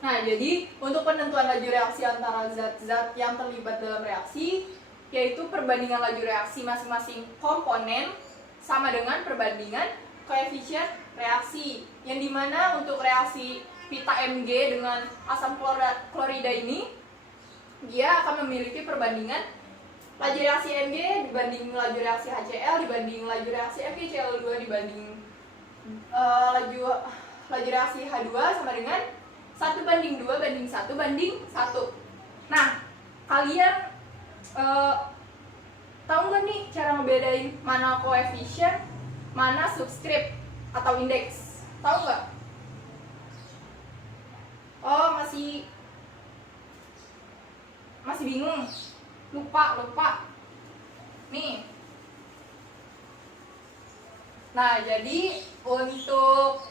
Nah, jadi untuk penentuan laju reaksi antara zat-zat yang terlibat dalam reaksi, yaitu perbandingan laju reaksi masing-masing komponen sama dengan perbandingan koefisien reaksi, yang dimana untuk reaksi pita Mg dengan asam klorida ini dia akan memiliki perbandingan laju reaksi Mg dibanding laju reaksi HCl dibanding laju reaksi MgCl2 dibanding laju reaksi H2 sama dengan 1:2:1:1. Nah, kalian tahu nggak nih cara ngebedain mana koefisien, mana subscript atau indeks? Tahu nggak? Oh, masih bingung? Lupa. Nih. Nah, jadi untuk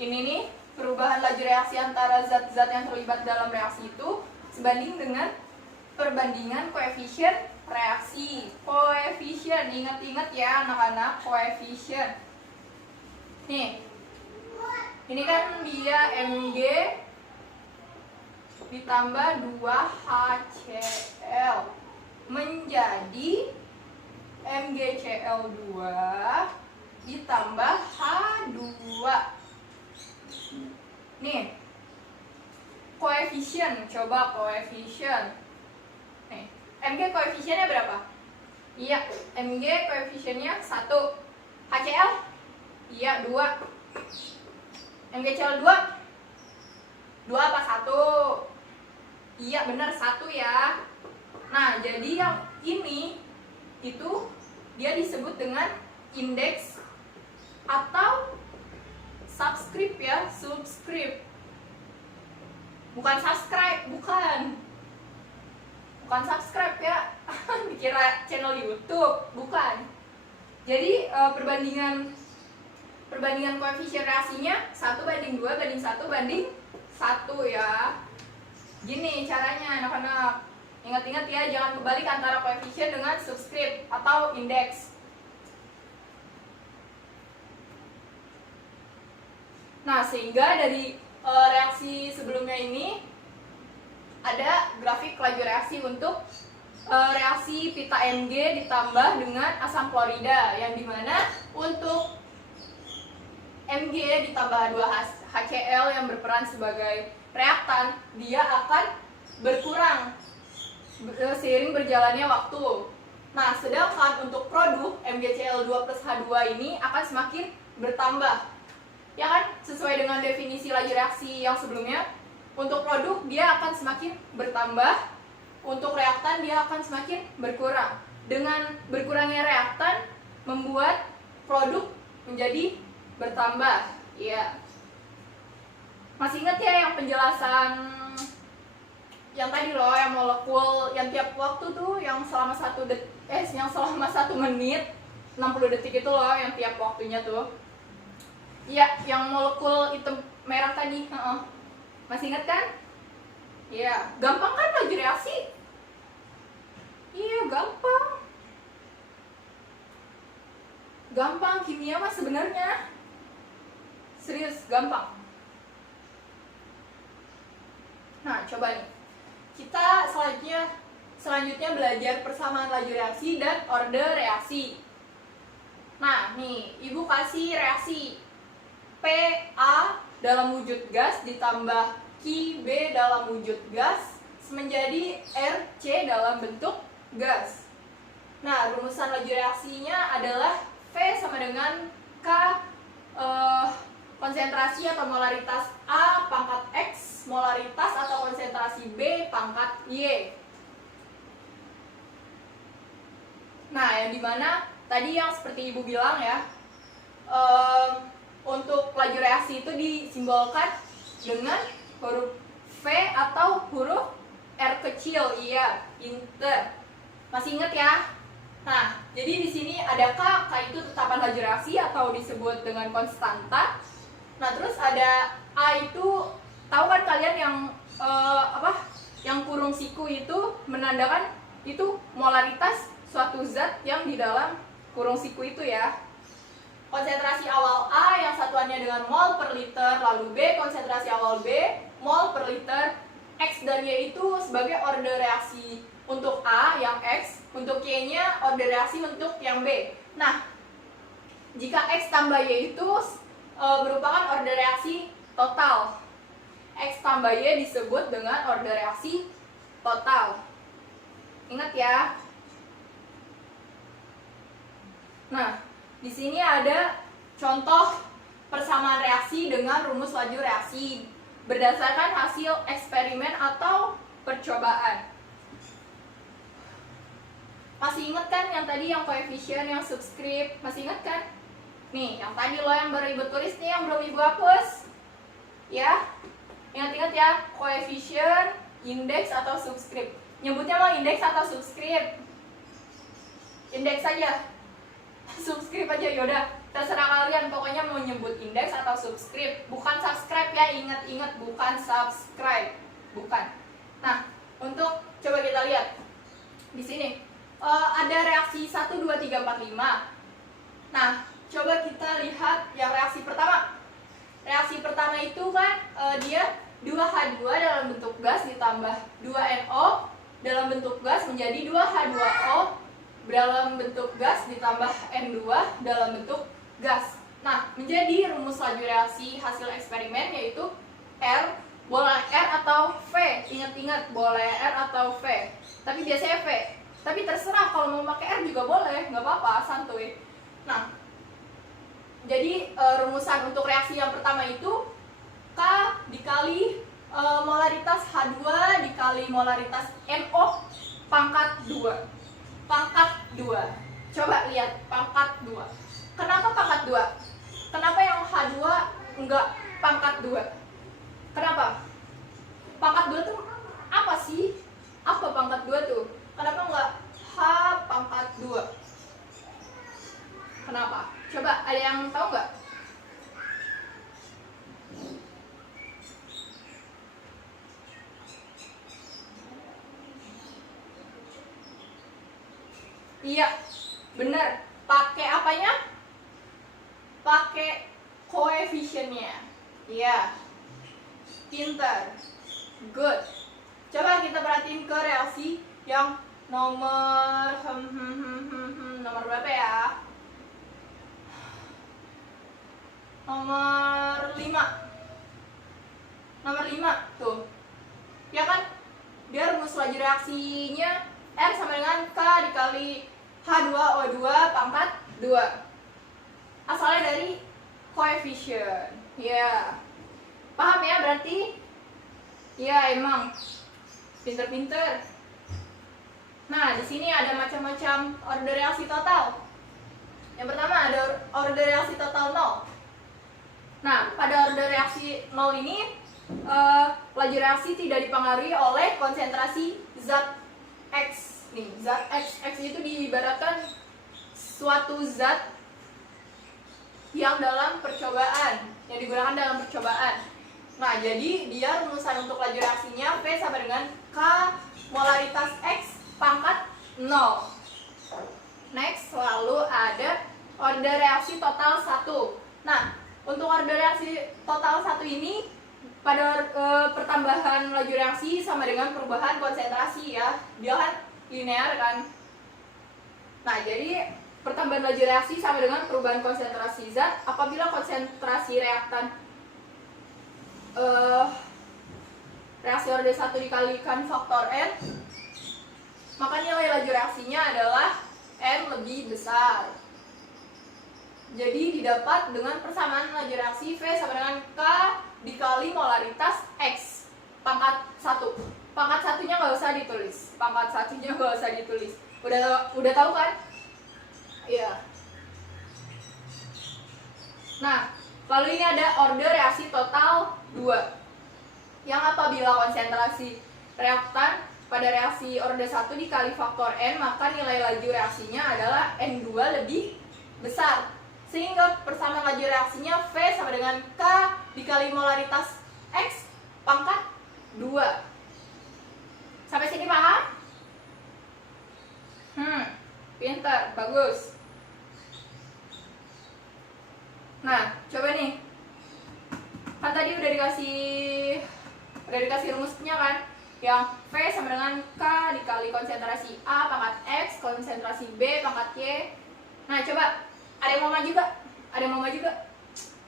ini nih, perubahan laju reaksi antara zat-zat yang terlibat dalam reaksi itu sebanding dengan perbandingan koefisien reaksi. Koefisien, ingat-ingat ya anak-anak, koefisien. Nih, ini kan dia Mg ditambah 2HCl menjadi MgCl2 ditambah H2. Nih, koefisien, coba koefisien. Nih, Mg koefisiennya berapa? Iya, Mg koefisiennya 1. HCl? Iya, 2. MgCl2? 2 apa 1? Iya, benar 1 ya. Nah, jadi yang ini itu dia disebut dengan indeks atau subscript ya, subscript. Bukan subscribe, bukan subscribe ya. Dikira channel YouTube, bukan. Jadi perbandingan koefisien reaksinya 1:2:1:1 ya. Gini caranya anak-anak. Ingat-ingat ya, jangan kebalik antara koefisien dengan subscript atau indeks. Nah, sehingga dari reaksi sebelumnya ini ada grafik laju reaksi untuk reaksi pita Mg ditambah dengan asam klorida, yang dimana untuk Mg ditambah 2HCl yang berperan sebagai reaktan, dia akan berkurang seiring berjalannya waktu. Nah, sedangkan untuk produk MgCl2 plus H2 ini akan semakin bertambah. Ya kan, sesuai dengan definisi laju reaksi yang sebelumnya, untuk produk dia akan semakin bertambah, untuk reaktan dia akan semakin berkurang. Dengan berkurangnya reaktan membuat produk menjadi bertambah. Ya. Masih ingat ya yang penjelasan yang tadi loh, yang molekul yang tiap waktu tuh yang selama 1 menit 60 detik itu loh, yang tiap waktunya tuh. Iya, yang molekul hitam merah tadi. Masih ingat kan? Iya, gampang kan laju reaksi? Iya, gampang. Gampang kimia mah sebenarnya. Serius, gampang. Nah, coba nih. Kita selanjutnya belajar persamaan laju reaksi dan order reaksi. Nah, nih, Ibu kasih reaksi PA dalam wujud gas ditambah QB dalam wujud gas menjadi RC dalam bentuk gas. Nah, rumusan laju reaksinya adalah V sama dengan K konsentrasi atau molaritas A pangkat X, molaritas atau konsentrasi B pangkat Y. Nah, yang dimana tadi yang seperti Ibu bilang ya, untuk laju reaksi itu disimbolkan dengan huruf V atau huruf R kecil, iya, inter. Masih ingat ya? Nah, jadi di sini ada K itu tetapan laju reaksi atau disebut dengan konstanta. Nah, terus ada A itu, tahu kan kalian yang yang kurung siku itu menandakan itu molaritas suatu zat yang di dalam kurung siku itu ya. Konsentrasi awal A yang satuannya dengan mol per liter, lalu B konsentrasi awal B mol per liter, X dan Y itu sebagai order reaksi untuk A yang X, untuk Y-nya order reaksi untuk yang B. Nah, jika X tambah Y itu merupakan order reaksi total. X tambah Y disebut dengan order reaksi total. Ingat ya. Nah, di sini ada contoh persamaan reaksi dengan rumus laju reaksi berdasarkan hasil eksperimen atau percobaan. Masih ingat kan yang tadi yang koefisien, yang subscript? Masih ingat kan? Nih, yang tadi loh yang baru Ibu tulis nih, yang belum Ibu hapus. Ya, ingat-ingat ya, koefisien, indeks atau subscript. Nyebutnya mau indeks atau subscript? Indeks saja. Subscribe aja, yaudah terserah kalian, pokoknya mau nyebut indeks atau subscribe, bukan subscribe ya, ingat-ingat, bukan subscribe, bukan. Nah, untuk coba kita lihat di sini ada reaksi 1, 2, 3, 4, 5. Nah, coba kita lihat yang reaksi pertama. Reaksi pertama itu kan dia 2H2 dalam bentuk gas ditambah 2NO dalam bentuk gas menjadi 2H2O dalam bentuk gas ditambah N2 dalam bentuk gas. Nah, menjadi rumus laju reaksi hasil eksperimen yaitu R, boleh R atau V. Ingat-ingat, boleh R atau V. Tapi biasanya V. Tapi terserah, kalau mau pakai R juga boleh, nggak apa-apa, santuy. Nah, jadi rumusan untuk reaksi yang pertama itu K dikali molaritas H2 dikali molaritas NO pangkat 2. Pangkat 2. Coba lihat pangkat 2. Kenapa pangkat 2? Kenapa yang H2 enggak pangkat 2? Kenapa? Pangkat 2 tuh apa sih? Apa pangkat 2 tuh? Kenapa enggak H pangkat 2? Kenapa? Coba ada yang tahu nggak? Iya, bener. Pakai apanya? Pakai koefisiennya. Iya, pinter, good. Coba kita perhatiin ke reaksi yang nomor nomor berapa ya? Nomor 5. Nomor 5 tuh. Ya kan? Dia rumus laju reaksinya R sama dengan K dikali H2O2 pangkat 2. Asalnya dari koefisien. Ya. Paham ya berarti? Ya, emang pinter-pinter. Nah, di sini ada macam-macam order reaksi total. Yang pertama ada order reaksi total 0. Nah, pada order reaksi 0 ini laju reaksi tidak dipengaruhi oleh konsentrasi zat X. Nih, zat X itu diibaratkan suatu zat yang dalam percobaan, yang digunakan dalam percobaan. Nah, jadi dia rumusan untuk laju reaksinya V sama dengan K molaritas X pangkat 0. Next, lalu ada order reaksi total 1. Nah, untuk order reaksi total 1 ini pada pertambahan laju reaksi sama dengan perubahan konsentrasi ya. Dia kan linear kan. Nah, jadi pertambahan laju reaksi sama dengan perubahan konsentrasi zat apabila konsentrasi reaktan reaksi order 1 dikalikan faktor N, maka nilai laju reaksinya adalah N lebih besar. Jadi didapat dengan persamaan laju reaksi V sama dengan K dikali molaritas X pangkat 1. Pangkat satunya nggak usah ditulis. Pangkat satunya nggak usah ditulis. Udah tahu kan? Iya. Nah, lalu ini ada order reaksi total 2. Yang apabila konsentrasi reaktan pada reaksi order 1 dikali faktor N, maka nilai laju reaksinya adalah N2 lebih besar. Sehingga persamaan laju reaksinya V sama dengan K dikali molaritas X pangkat 2. Sampai sini paham? Pinter, bagus. Nah, coba nih. Kan tadi udah dikasih rumusnya kan? Yang V sama dengan K dikali konsentrasi A pangkat X, konsentrasi B pangkat Y. Nah, coba ada yang mau maju gak? Ada yang mau maju gak?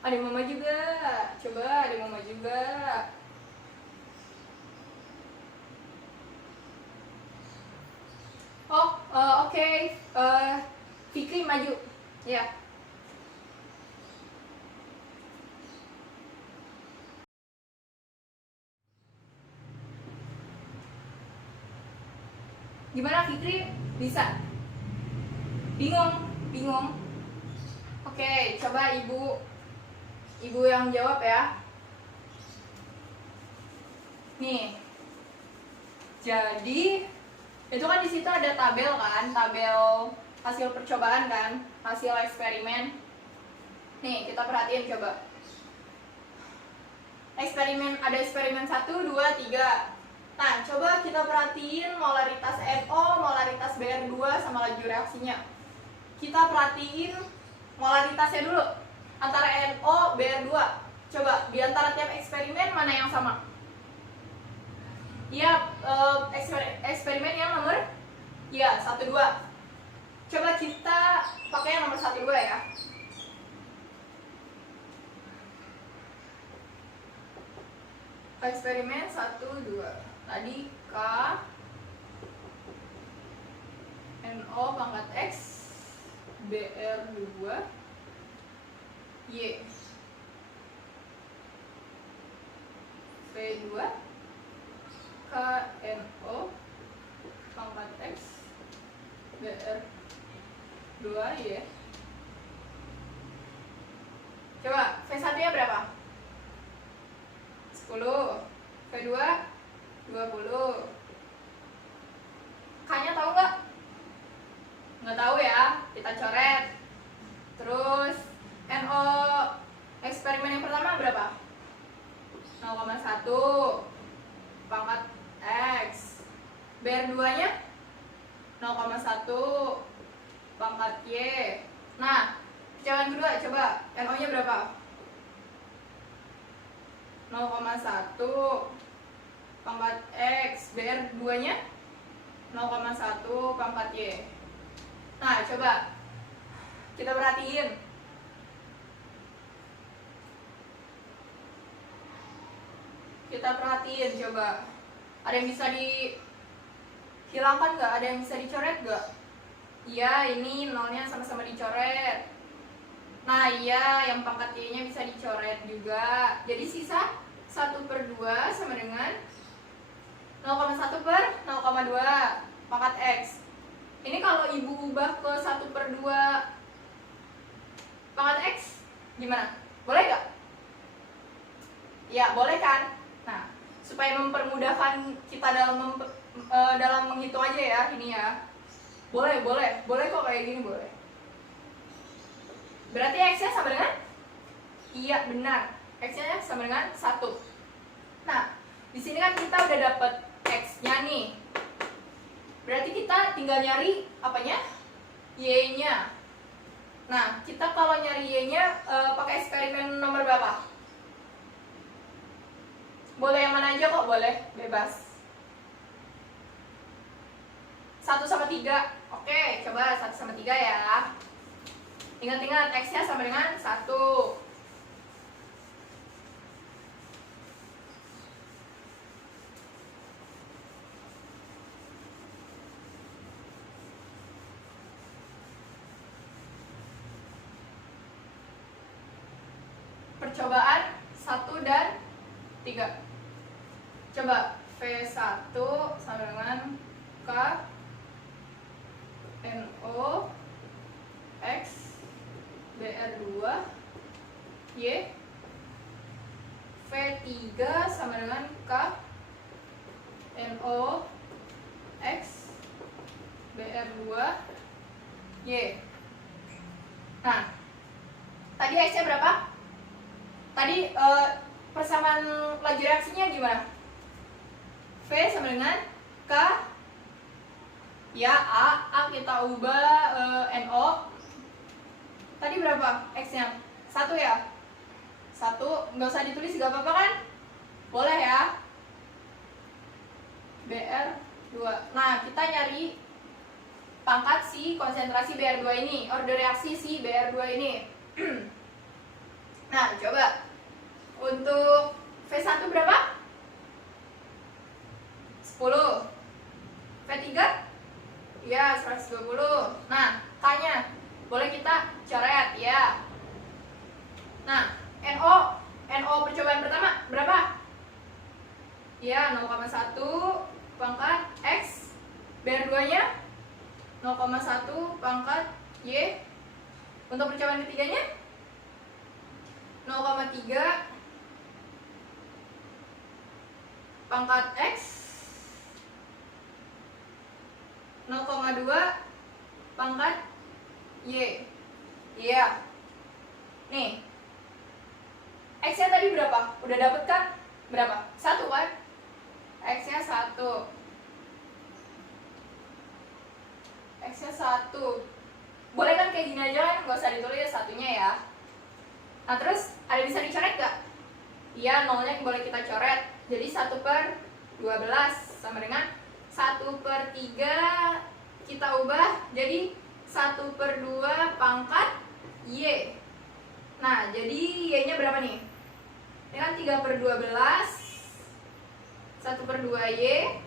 Ada yang mau maju gak? Coba ada yang mau maju gak? Oh, oke. Fikri maju. Ya. Gimana Fikri? Bisa? Bingung? Oke, coba ibu yang jawab ya. Nih. Jadi itu kan di situ ada tabel kan, tabel hasil percobaan kan, hasil eksperimen. Nih, kita perhatiin coba. Ada eksperimen 1, 2, 3. Nah, coba kita perhatiin molaritas NO, molaritas Br2 sama laju reaksinya. Kita perhatiin molaritasnya dulu antara NO, Br2. Coba di antara tiap eksperimen mana yang sama? Iya, eksperimen yang nomor 1, 2. Coba kita pakai yang nomor 1, 2 ya. Eksperimen 1, 2. Tadi K NO pangkat X Br2 Y V2 KNO pangkat X Br2 Y. Coba V1 nya berapa? 10. V2 20. K nya tahu nggak? Nggak tahu ya, kita coret. Terus NO eksperimen yang pertama berapa? 0,1 pangkat X. BR2 nya 0,1 pangkat Y. Nah, percobaan kedua coba NO nya berapa? 0,1 pangkat X. BR2 nya 0,1 pangkat Y. Nah, coba kita perhatiin. Coba. Ada yang bisa dihilangkan nggak? Ada yang bisa dicoret nggak? Iya, ini nolnya sama-sama dicoret. Nah, iya, yang pangkat Y-nya bisa dicoret juga. Jadi sisa 1/2 sama dengan 0,1 per 0,2 pangkat X. Ini kalau ibu ubah ke 1/2 pangkat X, gimana? Boleh nggak? Ya, boleh kan? Nah, supaya mempermudahkan kita dalam menghitung aja ya, ini ya. Boleh kok kayak gini, boleh. Berarti X-nya sama dengan? Iya, benar. X-nya sama dengan 1. Nah, di sini kan kita udah dapet X-nya nih. Berarti kita tinggal nyari apanya? Y-nya. Nah, kita kalau nyari Y-nya pakai eksperimen nomor berapa? Boleh yang mana aja kok, boleh, bebas. 1/3. Oke, coba 1/3 ya. Ingat-ingat, X-nya sama dengan 1. Percobaan 1 dan 3. Coba V1 sama dengan K NO X BR2 Y. V3 sama dengan K NO X BR2 Y. Nah, tadi X-nya berapa? Tadi persamaan laju reaksinya gimana? V sama dengan K, ya A kita ubah NO. Tadi berapa X-nya? 1 ya? 1, nggak usah ditulis, nggak apa-apa kan? Boleh ya? BR2. Nah, kita nyari pangkat si konsentrasi BR2 ini, order reaksi si BR2 ini. Nah, coba untuk V1 berapa? 10. V3? Ya, 120. Nah, K-nya boleh kita coret ya. Nah, NO percobaan pertama berapa? Ya, 0,1 pangkat X. BR2-nya 0,1 pangkat Y. Untuk percobaan ketiganya 0,3 pangkat X, 0,2 pangkat Y. Iya. Nih, X-nya tadi berapa? Udah dapet kan? Berapa? 1 kan? X-nya 1. X-nya 1. Boleh kan kayak gini aja kan? Gak usah ditulis satunya ya. Nah, terus ada bisa dicoret gak? Iya, nolnya boleh kita coret. Jadi 1/12 sama dengan 1/3 kita ubah jadi 1/2 pangkat Y. Nah, jadi Y-nya berapa nih? Ini kan 3/12 1/2 Y.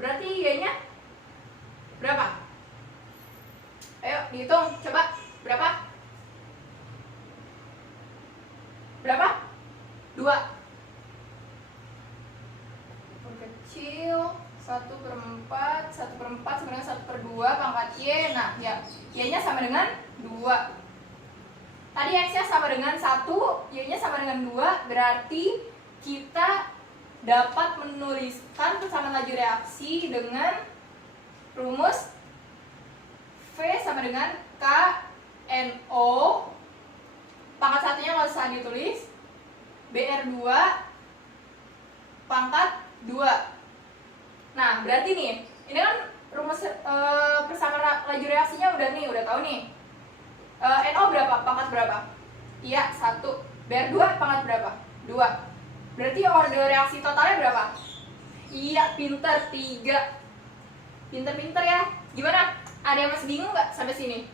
Berarti Y-nya berapa? Ayo dihitung, coba. Berapa? Berapa? 2. Kecil 1/4 sama dengan 1/2 pangkat Y. Nah, ya, Y-nya sama dengan 2. Tadi X-nya sama dengan 1, Y-nya sama dengan 2. Berarti kita dapat menuliskan persamaan laju reaksi dengan rumus V sama dengan K NO, pangkat satunya nggak usah ditulis, BR2 pangkat 2. Nah, berarti nih, ini kan rumus persamaan laju reaksinya udah tahu nih. NO berapa? Pangkat berapa? Iya, 1. BR2 pangkat berapa? 2. Berarti order reaksi totalnya berapa? Iya, pinter, 3. Pinter-pinter ya. Gimana? Ada yang masih bingung nggak sampai sini?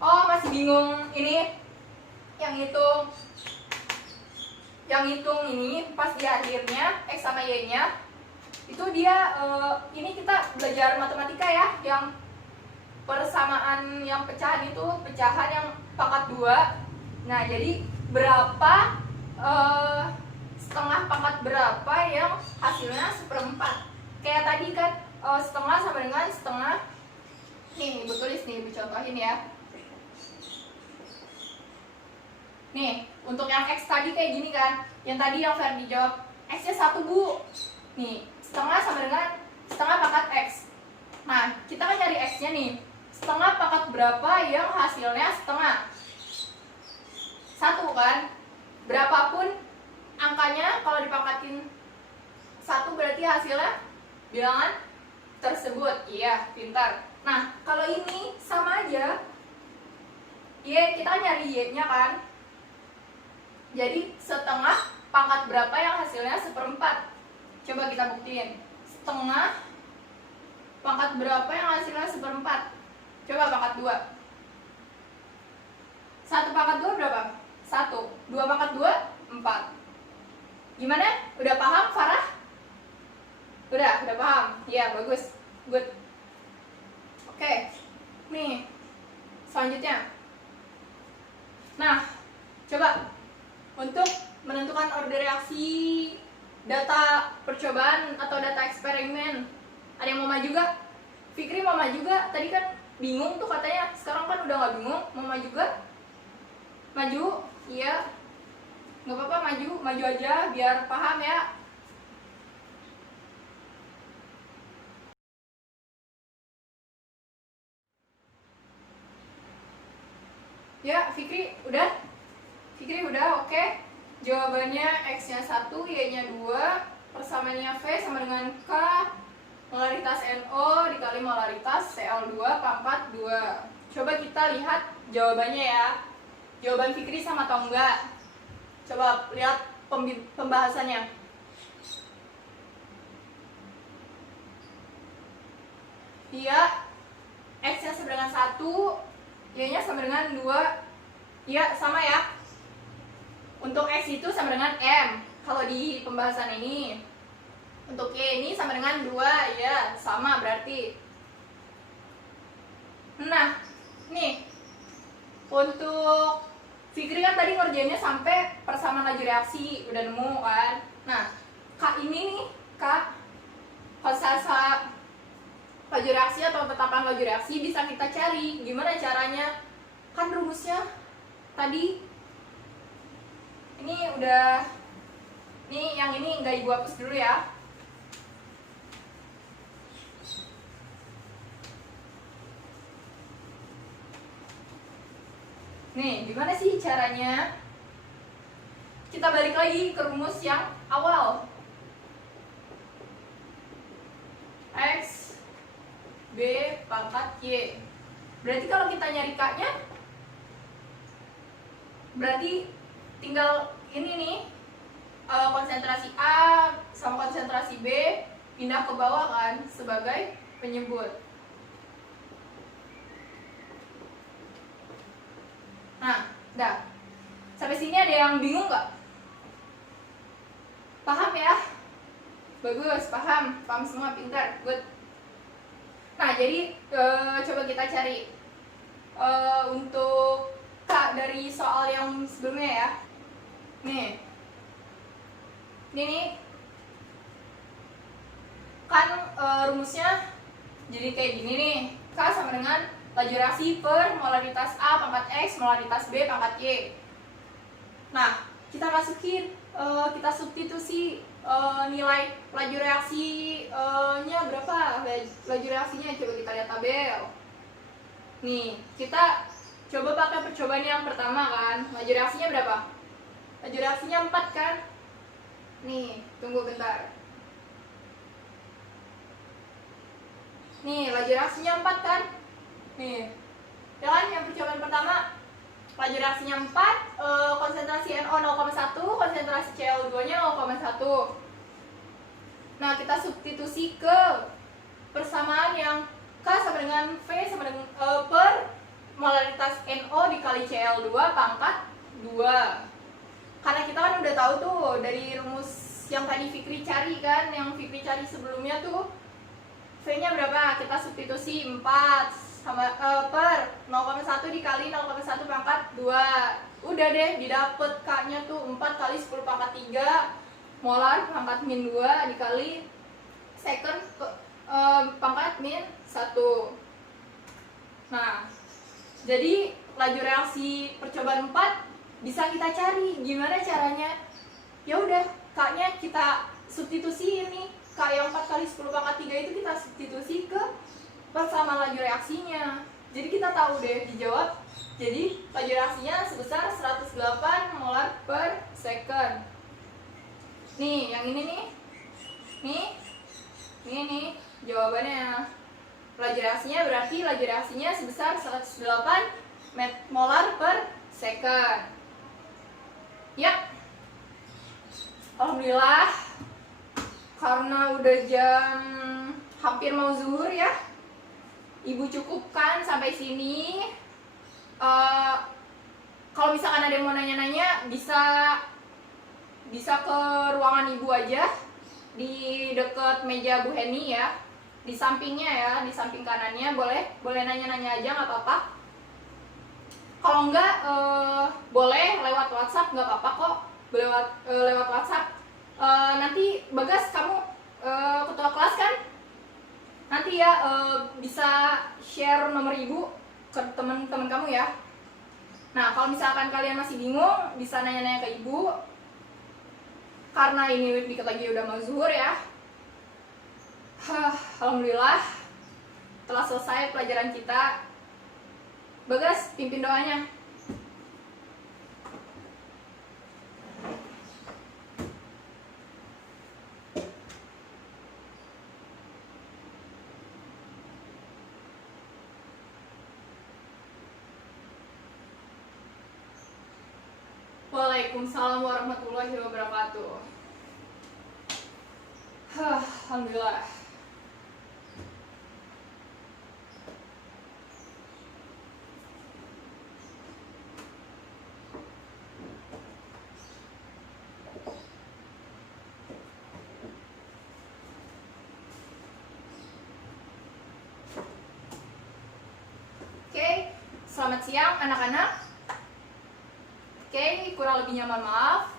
Oh, masih bingung ini? Yang hitung ini pas di akhirnya X sama Y-nya itu dia ini kita belajar matematika ya, yang persamaan yang pecahan itu pecahan yang pangkat 2. Nah, jadi berapa setengah pangkat berapa yang hasilnya 1/4. Kayak tadi kan setengah sama dengan setengah. Nih, ibu tulis nih, ibu contohin ya. Nih, untuk yang X tadi kayak gini kan. Yang tadi yang Ferdi jawab, X-nya 1, Bu. Nih, setengah sama dengan setengah pangkat X. Nah, kita kan nyari X-nya nih. Setengah pangkat berapa yang hasilnya setengah? 1 kan? Berapapun angkanya, kalau dipangkatin 1 berarti hasilnya bilangan tersebut. Iya, pintar. Nah, kalau ini sama aja. Y, kita nyari Y-nya kan? Jadi setengah pangkat berapa yang hasilnya 1/4? Coba kita buktiin. Setengah pangkat berapa yang hasilnya 1/4? Coba pangkat 2. 1 pangkat 2 berapa? 1. 2 pangkat 2, 4. Gimana? Udah paham, Farah? Udah paham? Iya, bagus. Good. Oke. Nih, selanjutnya. Nah, coba untuk menentukan order reaksi data percobaan atau data eksperimen. Ada yang mau maju gak? Fikri mau maju gak? Tadi kan bingung tuh katanya, sekarang kan udah gak bingung. Mau maju gak? Maju? Iya. Gak apa-apa, maju aja biar paham ya. Ya, Fikri udah? Fikri udah, oke. Jawabannya X-nya 1, Y-nya 2, persamaannya V sama dengan K, molaritas NO dikali molaritas Cl2 pangkat 2. Coba kita lihat jawabannya ya. Jawaban Fikri sama atau enggak? Coba lihat pembahasannya. Iya, X-nya sama dengan 1, Y-nya sama dengan 2. Iya, sama ya. Untuk X itu sama dengan M kalau di pembahasan ini. Untuk Y ini sama dengan 2, ya sama berarti. Nah, nih untuk Fikri kan tadi ngerjainnya sampai persamaan laju reaksi, udah nemu kan. Nah, K ini nih, K konstelasi laju reaksi atau tetapan laju reaksi bisa kita cari. Gimana caranya? Kan rumusnya tadi ini udah, nih yang ini nggak ibu hapus dulu ya. Nih, gimana sih caranya? Kita balik lagi ke rumus yang awal. X B pangkat Y. Berarti kalau kita nyari K-nya, berarti tinggal ini nih, konsentrasi A sama konsentrasi B pindah ke bawah kan sebagai penyebut. Nah, dah. Sampai sini ada yang bingung nggak? Paham ya? Bagus, paham semua, pintar, good. Nah, jadi coba kita cari untuk K dari soal yang sebelumnya ya. Nih kan rumusnya jadi kayak gini nih. K sama dengan laju reaksi per molaritas A pangkat X molaritas B pangkat Y. Nah, kita masukin, kita substitusi nilai laju reaksi nya berapa, laju reaksinya coba kita lihat tabel. Nih, kita coba pakai percobaan yang pertama kan. Laju reaksinya berapa? Laju reaksinya 4 kan? Nih, tunggu bentar. Nih, laju reaksinya 4 kan? Nih, ya kan yang percobaan pertama laju reaksinya 4, konsentrasi NO 0,1, konsentrasi Cl2 nya 0,1. Nah, kita substitusi ke persamaan yang K sama dengan V sama dengan per molaritas NO dikali Cl2 pangkat 2. Karena kita kan udah tahu tuh dari rumus yang tadi Fikri cari kan, yang Fikri cari sebelumnya tuh V-nya berapa? Kita substitusi 4 sama per 0,1 dikali 0,1 pangkat 2. Udah deh, didapet K-nya tuh 4 kali 10 pangkat 3 molar pangkat min 2 dikali second pangkat min 1. Nah, jadi laju reaksi percobaan 4 bisa kita cari. Gimana caranya? Ya udah, K-nya kita substitusi ini. K yang 4 kali 10 pangkat 3 itu kita substitusi ke persamaan laju reaksinya. Jadi kita tahu deh dijawab. Jadi laju reaksinya sebesar 108 molar per second. Nih, yang ini nih. Nih jawabannya. Laju reaksinya berarti laju reaksinya sebesar 108 molar per second. Ya. Alhamdulillah. Karena udah jam hampir mau zuhur ya. Ibu cukupkan sampai sini. Kalau misalkan ada yang mau nanya-nanya bisa ke ruangan ibu aja di dekat meja Bu Heni ya, di sampingnya ya, di samping kanannya. boleh nanya-nanya aja, nggak apa-apa. Kalau enggak boleh lewat WhatsApp, nggak apa-apa kok, lewat WhatsApp. Nanti Bagas, kamu ketua kelas kan, nanti ya bisa share nomor ibu ke teman-teman kamu ya. Nah, kalau misalkan kalian masih bingung, bisa nanya-nanya ke ibu. Karena ini dikit lagi udah mau zuhur ya. Alhamdulillah telah selesai pelajaran kita. Bagas, pimpin doanya. Waalaikumsalam warahmatullahi wabarakatuh. Alhamdulillah. Oke, selamat siang anak-anak. Oke, kurang lebihnya mohon maaf.